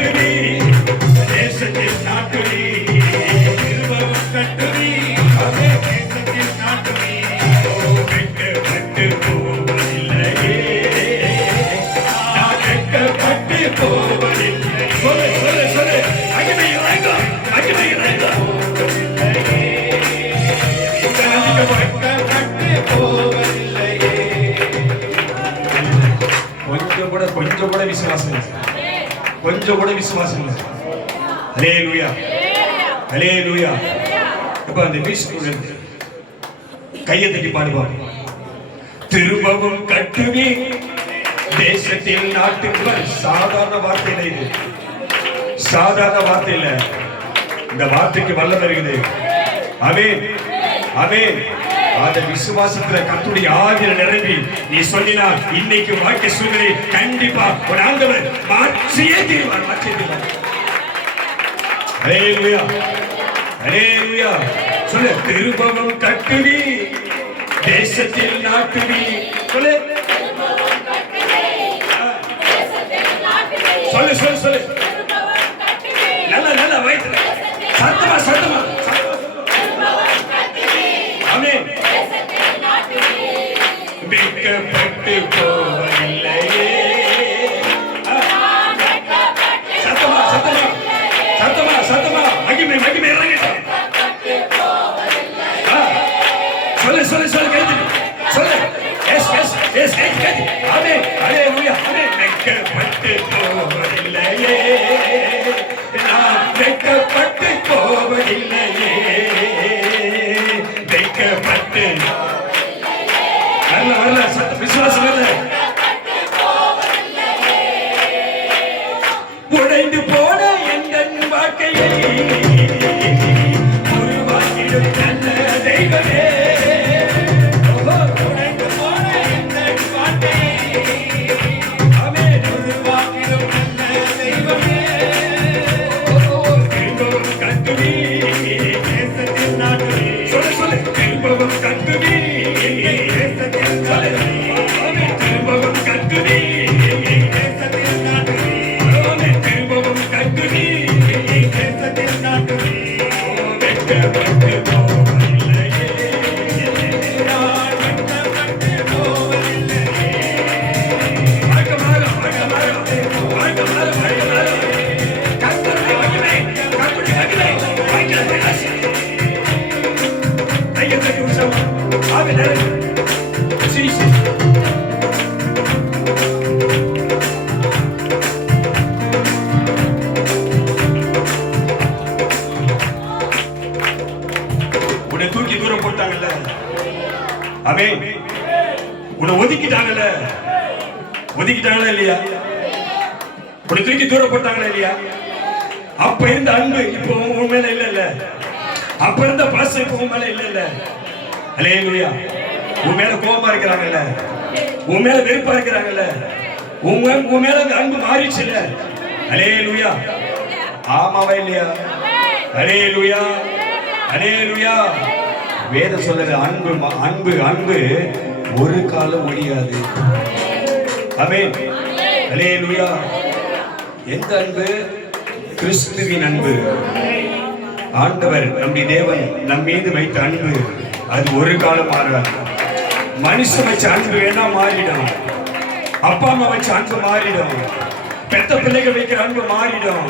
கொஞ்சம் கூட விசுவாசம் இல்லை. ஹல்லேலூயா, ஹல்லேலூயா. இப்ப அந்த வீசுக்குள்ள கையை தட்டி பாடுவாங்க. திரும்பவும் கட்டுவி தேசத்தில் நாட்டுக்குள்ள. சாதாரண வார்த்தை இல்லை, இது சாதாரண வார்த்தை இல்லை. இந்த வார்த்தைக்கு வல்லமை இருக்குது. ஆமென், ஆமென். அந்த விசுவாசத்துல கர்த்தருடைய ஆவியில நிரம்பி நீ சொல்லினா இன்னைக்கு வாக்கிய சூழ்நிலை கண்டிப்பா ஒரு ஆண்டவர் மாற்றியே தீர்வார், மாற்றியே தீர்வார். ஹல்லேலூயா, ஹல்லேலூயா. சொல்லு, திரும்பவும் கட்டுவி தேசத்தில் நாட்டுவி. சொல்லு, சொல்லு, சொல்லு, சொல்லு. நல்லா நல்லா வயிற்று சத்தமா சத்தமா. ஆமென். வெட்கப்பட்டு போவதில்லையே. சத்தமா சத்தமா சத்தமா சத்தமா. மகிமை மகிமை இறங்கட்டும். சொல்லு சொல்லு சொல்லு, கேட்டு சொல்லு. எஸ் எஸ் எஸ் கேட்டு. ஆமென், ஹல்லேலூயா, ஆமென். வெட்கப்பட்டு போவதில்லையே, நான் வெட்கப்பட்டு போவதில்லையே. வெட்கப்பட்டு வரல வரல விசுவாசம் வரல. உடைந்து போன என் வாழ்க்கையை உருவாக்கிடும் நல்ல தெய்வமே. உடைந்து போன என் வாழ்க்கையை ஆமென் உருவாக்கிடும் நல்ல தெய்வமே. திரும்பவும் கட்டுவி தேசத்தில் நாட்டுவி. சொல்லு சொல்லு, திரும்பவும் கட்டுவி தேசத்தில் நாட்டுவி. திரும்பவும் கட்டுவி தேசத்தில் நாட்டுவி. திரும்பவும் கட்டுவி தேசத்தில் நாட்டுவி. வெட்கப்பட்டு போவதில்லையே, நான் வெட்கப்பட்டு போவதில்லையே. வாழ்க்கை மாறும், வாழ்க்கை மாறும், வாழ்க்கை மாறும், வாழ்க்கை மாறும். கர்த்தருடைய மகிமை, கர்த்தருடைய மகிமை, வாழ்க்கை பிரகாசம். கையை தட்டி உற்சாகம். ஆமென். Jesus. உன்னை தூக்கி தூரம் போட்டாங்கல்ல, ஆமென். உன்னை ஒதுக்கிட்டாங்கல்ல, ஒதுக்கிட்டாங்களா இல்லையா? உன்னை தூக்கி தூரம் போட்டாங்களா இல்லையா? அப்ப இருந்த அன்பு இப்போ உன் மேல இல்ல இல்ல. அப்ப இருந்த பாசம் இப்போ உன் மேல இல்ல இல்ல. ஹல்லேலூயா. உன் மேல கோபமா இருக்கிறாங்கல்ல, உன் மேல வெறுப்பா இருக்கிறாங்கல்ல, உன் மேல அன்பு மாறிச்சுல்ல. ஹல்லேலூயா. ஆமாவா இல்லையா? ஹல்லேலூயா, ஹல்லேலூயா. வேதம் சொல்லுது, அன்பு அன்பு அன்பு ஒரு காலம் ஒழியாது. ஆமென், ஹல்லேலூயா. எந்த அன்பு? கிறிஸ்துவின் அன்பு. ஆண்டவர் நம்முடைய தேவன் நம் மீது வைத்த அன்பு அது ஒரு காலம் மாறாது. மனுஷன் வச்ச அன்பு வேணா மாறிடும், அப்பா அம்மா வச்ச அன்பு மாறிடும், பெத்த பிள்ளைகள் வைக்கிற அன்பு மாறிடும்,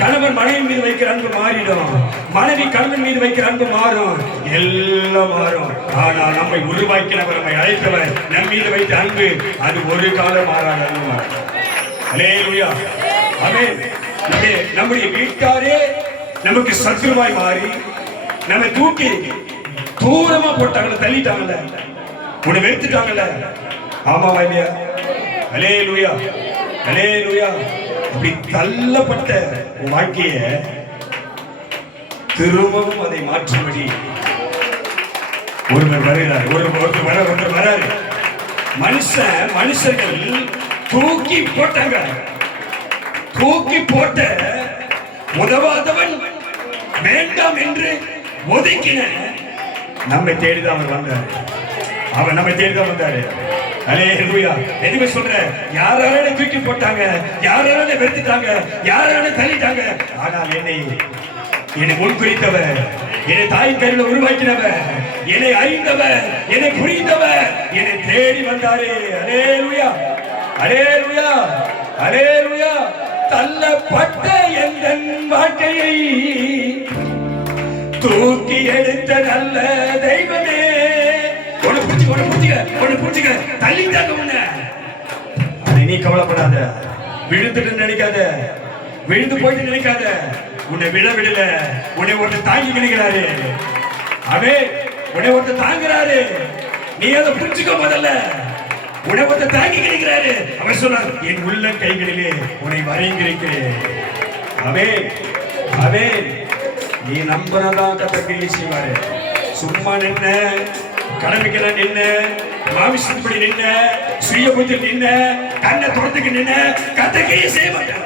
கணவன் மனைவி மீது வைக்கிற அன்பு மாறிடும், மனைவி கணவன் மீது வைக்கிற அன்பு மாறும், எல்லாம் மாறும். ஆனால் நம்மை உருவாக்கினவர், நம்மை அழைத்தவர், நம் மீது வைத்த அன்பு அது ஒரு காலம் மாறாத அன்பு. ஹல்லேலூயா, ஆமென். நம்முடைய வீட்டாரே நமக்கு சத்துருவாய் மாறி நம்மை தூக்கி தூரமா போட்டாங்கல்ல, தள்ளிட்டாங்கல்ல, உன்னை வெறுத்துட்டாங்கல்ல. ஆமாவா இல்லையா? ஹல்லேலூயா, ஹல்லேலூயா. அப்படி தள்ளப்பட்ட வாழ்க்கைய திரும்பவும் அதை மாற்றும்படி ஒருவர் வருகிறார், ஒருவர் வராரு. மனுஷர்கள் தூக்கி போட்டாங்க, தூக்கி போட்ட உதவாதவன் வேண்டாம் என்று ஒதுக்கின நம்மை தேடிதான் அவர் வந்தார். அவர் நம்மை தேடிதான் வந்தாரு. ஹல்லேலூயா. எதுவுமே சொல்ற, யாரால தூக்கி போட்டாங்க, யாரால வெறுத்துட்டாங்க, யாரால தள்ளிட்டாங்க, ஆனால் என்னை முன்குறித்தவர், என்னை தாய் கருவில உருவாக்கினவர், என்னை அறிந்தவர், என்னை புரிந்தவர், என்னை தேடி வந்தாரே. ஹல்லேலூயா, ஹல்லேலூயா, ஹல்லேலூயா. தள்ளப்பட்ட என் வாழ்க்கையை தூக்கி எடுத்த நல்ல தெய்வமே. புரிஞ்சுக்க, தள்ளிட்டாங்க உன்னை. அதை நீ கவலைப்படாத, விழுந்துட்டு நினைக்காத. விழுந்து போயிட்டு நினைக்காத. உன்னை விடல, உன்னை ஒருத்தர் தாங்கி நினைக்கிறாரு. அவே உன்னை ஒருத்தர் தாங்குறாரு. நீ அதை புரிஞ்சுக்க முதல்ல. உன்னை ஒருத்தர் தாங்கி நினைக்கிறாரு. அவர் சொன்னார், என் உள்ள கைகளிலே உன்னை வரைந்திருக்கிறேன். அவே அவே நீ நம்புறதான் கத்தர் செய்வாரு. சும்மா நின்ன, கடமைக்கெல்லாம் நின்ன, மாமிசப்படி நின்ன, சுய புத்தி நின்ன, கண்ணை துறத்துக்கு நின்ன, கத்தர் செய்ய மாட்டார்.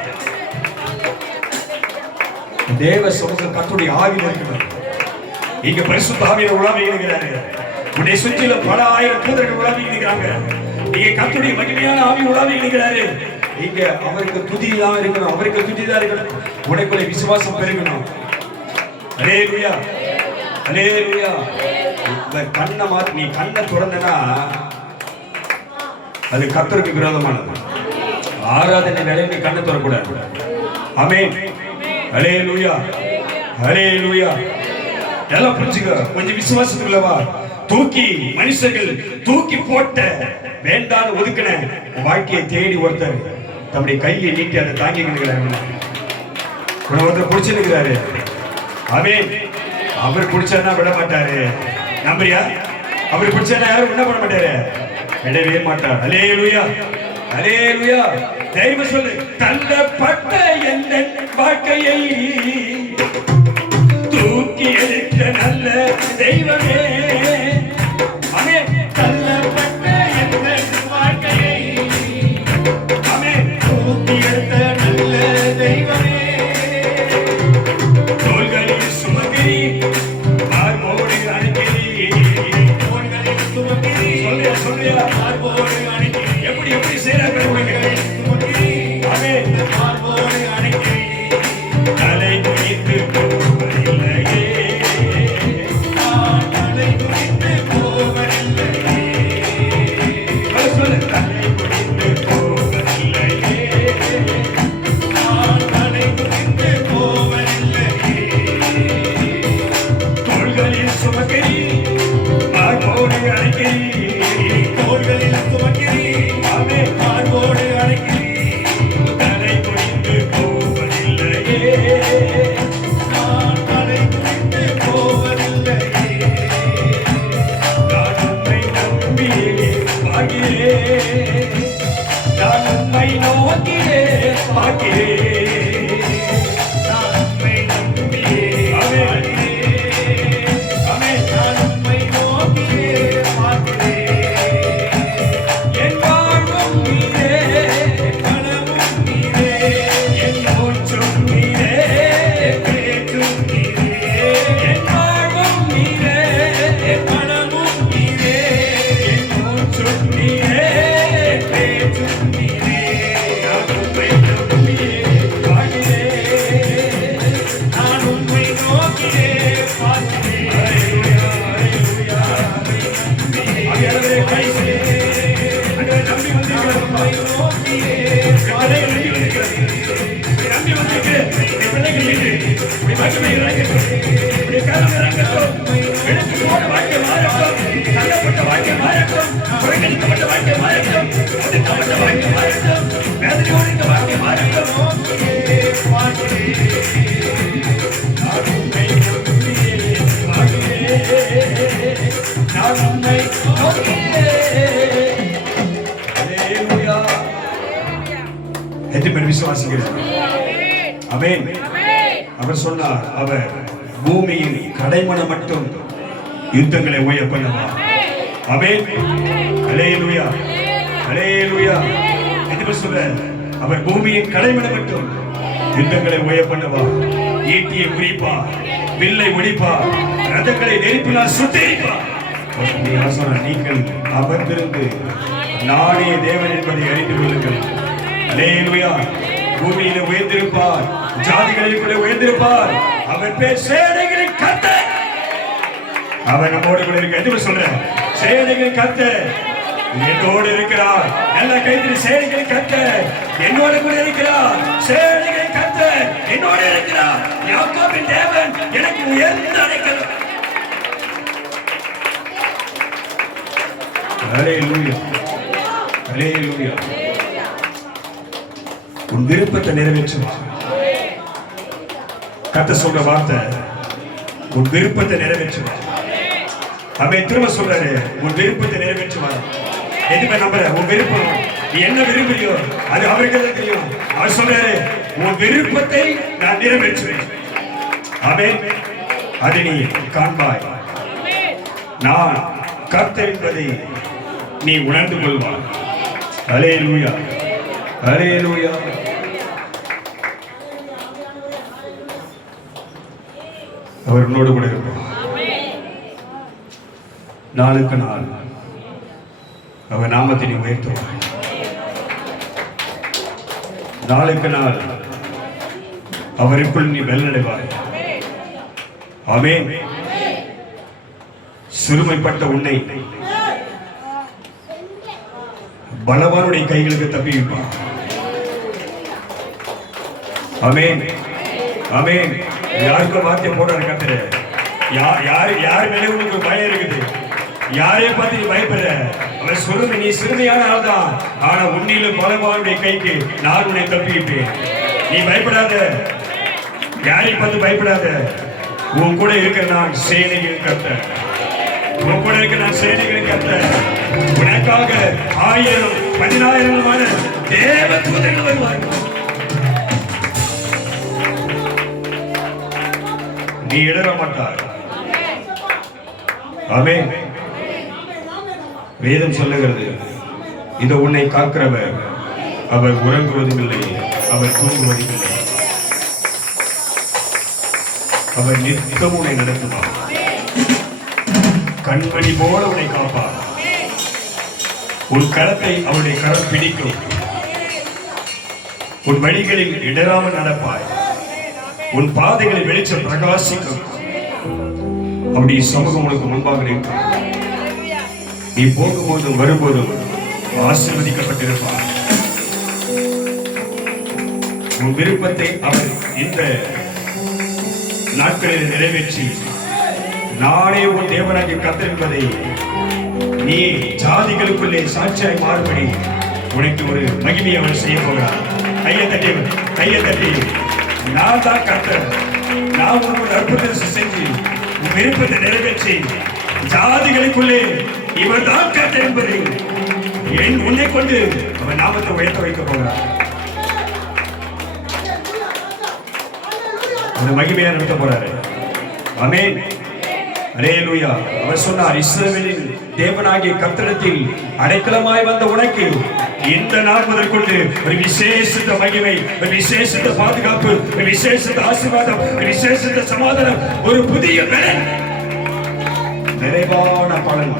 தேவ சமூகம் கர்த்தருடைய ஆவியில் இருக்கிறார். இங்க பரிசுத்த ஆவியில் உலாவி இருக்கிறாரு. உன்னை சுற்றில பல ஆயிரம் தூதர்கள் உலாவி இருக்கிறாங்க. இங்க கர்த்தருடைய மகிமையான ஆவி உலாவி இருக்கிறாரு. இங்க அவருக்கு துதி தான் இருக்கணும், அவருக்கு துதி தான் இருக்கணும். உனக்குள்ள விசுவாசம் பெருகணும். அல்லேலூயா, அல்லேலூயா. இந்த கண்ணை மாத்தி நீ கண்ணை திறந்தனா அது கர்த்தருக்கு விரோதமானது. ஆராதனை வேலையை நீ கண்ணை திறக்கூடாது. ஆமென். அல்லேலூயா, அல்லேலூயா. எல்லாம் புரிஞ்சுக்க. கொஞ்சம் விசுவாசத்துக்குள்ள வா. தூக்கி மனுஷர்கள் தூக்கி போட்ட வேண்டாம் ஒதுக்கின வாழ்க்கையை தேடி ஒருத்தர் தம்முடைய கையை நீட்டி அதை தாங்கி நிற்கிறாங்க. ஒருத்தர் பிடிச்சிருக்கிறாரு. ஆமென். அவர் பிடிச்சா விட மாட்டாரு. நம்புறியா? அவர் பிடிச்சா யாரும் என்ன பண்ண மாட்டாரு, விடவே மாட்டார். அல்லேலூயா, அல்லேலூயா. தைரியம் சொல்லு. தள்ளப்பட்ட எந்த வாழ்க்கையை தூக்கி எடுத்த நல்ல தெய்வமே. ஆமென். தள்ளப்பட்ட எந்த வாழ்க்கையை ஆமென் தூக்கி எடுத்த நல்ல தெய்வமே. தோள்களில் சுமக்கிறி மார்போடு அணைக்கிறி. தோள்களில் சுமக்கிறி சொல்லியா சொல்லியா மார்போடு அணைக்கிறி. எப்படி எப்படி செய்யறாங்க? ஆமென். மார்போடு அணைக்கிறி. தலை குனிந்து போவதில்லையே, தலை குனிந்து போவதில்லையே. சொல்லு. தலை குனிந்து போவதில்லையே, தலை குனிந்து போவதில்லையே. தோள்களில் சுமக்கிறி மார்போடு அணைக்கிறி. தோள்களில் சுமக்கிறி ஆமென் மார்போடு அணைக்கிறி. தலை குனிந்து போவதில்லையே, தலை குனிந்து போவதில்லையே. நான் உம்மை நம்பியே வாழ்கிறேன், நான் உம்மை நோக்கியே பார்க்கிறேன். நான் உம்மை நம்பியே வாழ்கிறேன். ஆமென். நான் உம்மை நோக்கியே பார்க்கிறேன். என் வாழ்வும் நீரே, என் மனமும் நீரே, என் மூச்சும் நீரே, என் பேச்சும் நீரே. என் வாழ்வும் நீரே, என் மனமும் நீரே, என் மூச்சும் நீரே, என் பேச்சும் நீரே. நான் உம்மை நம்பியே வாழ்கிறேன், நான் உம்மை நோக்கியே பார்க்கிறேன். அல்லேலூயா, அல்லேலூயா. ஆவியானவரே, கை அங்கே நம்பி வந்திருக்கிறோம். உம்மை நோக்கியே பார்க்கிறேன். நம்பி வந்திருக்கிறேன். என் பிள்ளைகள் மீது உம்முடைய மகிமை இறங்கட்டும், உம்முடைய கரம் இறங்கட்டும். எடுத்து போன வாழ்க்கை மாறட்டும், தள்ளப்பட்ட வாழ்க்கை மாறட்டும், புறக்கணிக்கப்பட்ட வாழ்க்கை மாறட்டும், ஒதுக்கப்பட்ட வாழ்க்கை மாறட்டும், வேதனையோடு இந்த வாழ்க்கை மாறட்டும். நான் உம்மை நம்பியே வாழ்கிறேன், நான் உம்மை நோக்கியே. அல்லேலூயா. எத்தனை பேர் விசுவாசிக்கிறீர்கள்? ஆமென். அவர் சொன்னார், அவர் பூமியின் கடைமணம் மட்டும் யுத்தங்களை ஓய பண்ணுவார். ஆமென். அல்லேலூயா, அல்லேலூயா. எத்தனை சொல்றார்? அவர் பூமியின் கடைமணம் மட்டும் யுத்தங்களை ஓய பண்ணுவார். ஈட்டியை குறிப்பார், வில்லை ஒடிப்பார், ரதங்களை நெருப்பினால் சுட்டெரிப்பார். நீங்கள் அமர்ந்திருந்து நானே தேவன் என்பதை அறிந்து கொள்ளுங்கள். அல்லேலூயா. பூமியில உயர்ந்திருப்பார், ஜாதிகளுக்குள்ளே உயர்ந்திருப்பார். அவர் பேர் சேனைகளின் கர்த்தர். அவர் நம்மோடு கூட இருக்க. எதுவும் சொல்ற? சேனைகளின் கர்த்தர் என்னோடு இருக்கிறார். நல்ல கைதிரி. சேனைகளின் கர்த்தர் என்னோடு கூட இருக்கிறார். சேனைகளின் கர்த்தர் என்னோடு இருக்கிறார். யாக்கோபின் தேவன் எனக்கு உயர்ந்த அடைக்கலம். அல்லேலூயா, அல்லேலூயா. உன் விருப்பத்தை நிறைவேற்றுவார். கர்த்தர் சொல்ற வார்த்தை, உன் விருப்பத்தை நிறைவேற்றுவார். அவன் திரும்ப சொல்றாரு, உன் விருப்பத்தை நிறைவேற்றுவார். எதுவுமே நம்புற, உன் விருப்பம் நீ என்ன விரும்புறியோ அது அவருக்கு தான் தெரியும். அவர் சொல்றாரு, உன் விருப்பத்தை நான் நிறைவேற்றுவேன். ஆமென். அதை நீ காண்பாய். நான் கர்த்தர் என்பதை நீ உணர்ந்து கொள்வாய். அல்லேலூயா, அல்லேலூயா. அவர் உன்னோடு கூட இருப்பார். நாளுக்கு நாள் அவர் நாமத்தை நீ உயர்த்துவாய். நாளுக்கு நாள் அவருக்குள் நீ வெள்ளடைவாய். ஆமென். சிறுமைப்பட்ட உன்னை பலவானுடைய கைகளுக்கு தப்பிப்பார். ஆமென், ஆமென். யாருக்கு வார்த்தை போடுற கர்த்தர்? யார் மேலே உங்களுக்கு பயம் இருக்குது? யாரையும் பார்த்து நீ பயப்படுற? அவன் சொல்லுங்க, நீ சிறுமையான ஆள் தான், ஆனா உன்னிலும் பலவானுடைய கைக்கு நான் உன்னை தப்பிப்பேன். நீ பயப்படாத, யாரையும் பார்த்து பயப்படாத. உன் கூட இருக்கிற நான் சேனைகளின் கர்த்தர். உன் கூட இருக்கிற நான் சேனைகளின் கர்த்தர். உனக்காக 1000 10,000 தேவ தூதர்கள் வருவார்கள். நீ இடற மாட்டார். ஆமென். வேதம் சொல்லுகிறது, இந்த உன்னை காக்கிறவர் அவர் உறங்குவதும் இல்லை, அவர் தூங்குவதும் இல்லை, அவர் நித்தம் உன்னை நடத்துவார். கண்மணி போல உன்னை காப்பார். உன் கரத்தை அவருடைய கரம் பிடிக்கும். உன் வழிகளில் இடராமல் நடப்பாய். உன் பாதைகளில் வெளிச்சம் பிரகாசிக்கும். அவருடைய சமூகம் உனக்கு முன்பாக நிற்கும். நீ போகும்போதும் வரும்போதும் ஆசீர்வதிக்கப்பட்டிருப்பார். உன் விருப்பத்தை அவர் இந்த நாட்களில் நிறைவேற்றி, நானே உன் தேவனாகிய கர்த்தர் என்பதை நீ ஜாதிகளுக்குள்ளே சாட்சியாய் மாறுபடி உனக்கு ஒரு மகிமையை அவன் செய்ய போகிறார். கையை தட்டி நான் தான் கர்த்தர், நான் உனக்கு அற்புதத்தை செஞ்சு உன் விருப்பத்தை நிறைவேற்றி ஜாதிகளுக்குள்ளே இவர் தான் கர்த்தர் என்பதை உன்னை கொண்டு அவன் நாமத்தை உயர்த்த வைக்க போகிறார். அந்த மகிமையை நடத்த போறாரு. ஆமென், அல்லேலூயா. அவர் சொன்னார், இஸ்ரவேலின் தேவனாகிய கர்த்தரிடத்தில் அடைக்கலமாய் வந்த உனக்கு இந்த நாள் முதற்கொண்டு ஒரு விசேஷித்த மகிமை, ஒரு விசேஷித்த பாதுகாப்பு, ஒரு விசேஷித்த ஆசீர்வாதம், ஒரு விசேஷித்த சமாதானம், ஒரு புதிய பலன், நிறைவான பலன்.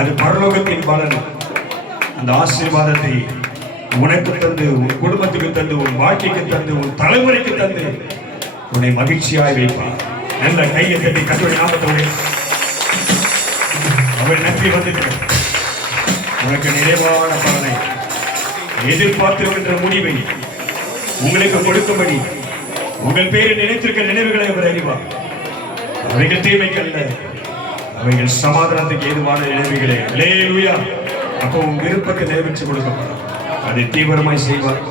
அது பரலோகத்தின் பலன். அந்த ஆசீர்வாதத்தை உனக்கு தந்து, உன் குடும்பத்துக்கு தந்து, உன் வாழ்க்கைக்கு தந்து, உன் தலைமுறைக்கு தந்து உன்னை மகிழ்ச்சியாய் வைப்பார். நல்ல கையை தட்டி கர்த்தருடைய நாமத்தோடு அவர் நன்றி வந்துட்டார். உனக்கு நிறைவான பலனை, எதிர்பார்த்திருக்கின்ற முடிவை உங்களுக்கு கொடுக்கும்படி உங்கள் பேரை நினைத்திருக்க நினைவுகளை அவர் அறிவார். அவைகள் தீமைக்கல்ல, அவைகள் சமாதானத்துக்கு ஏதுவான நினைவுகளே. அல்லேலூயா. அப்போ உன் விருப்பத்தை நிறைவேற்றி கொடுக்கப்படும். அதை தீவிரமாய் செய்வார்.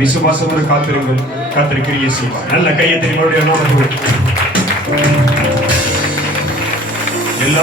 விசுவாசத்தோடு காத்திருங்கள். கர்த்தர் கிரியை செய்வார். நல்ல கையை தட்டி நாமத்தோடு எல்லா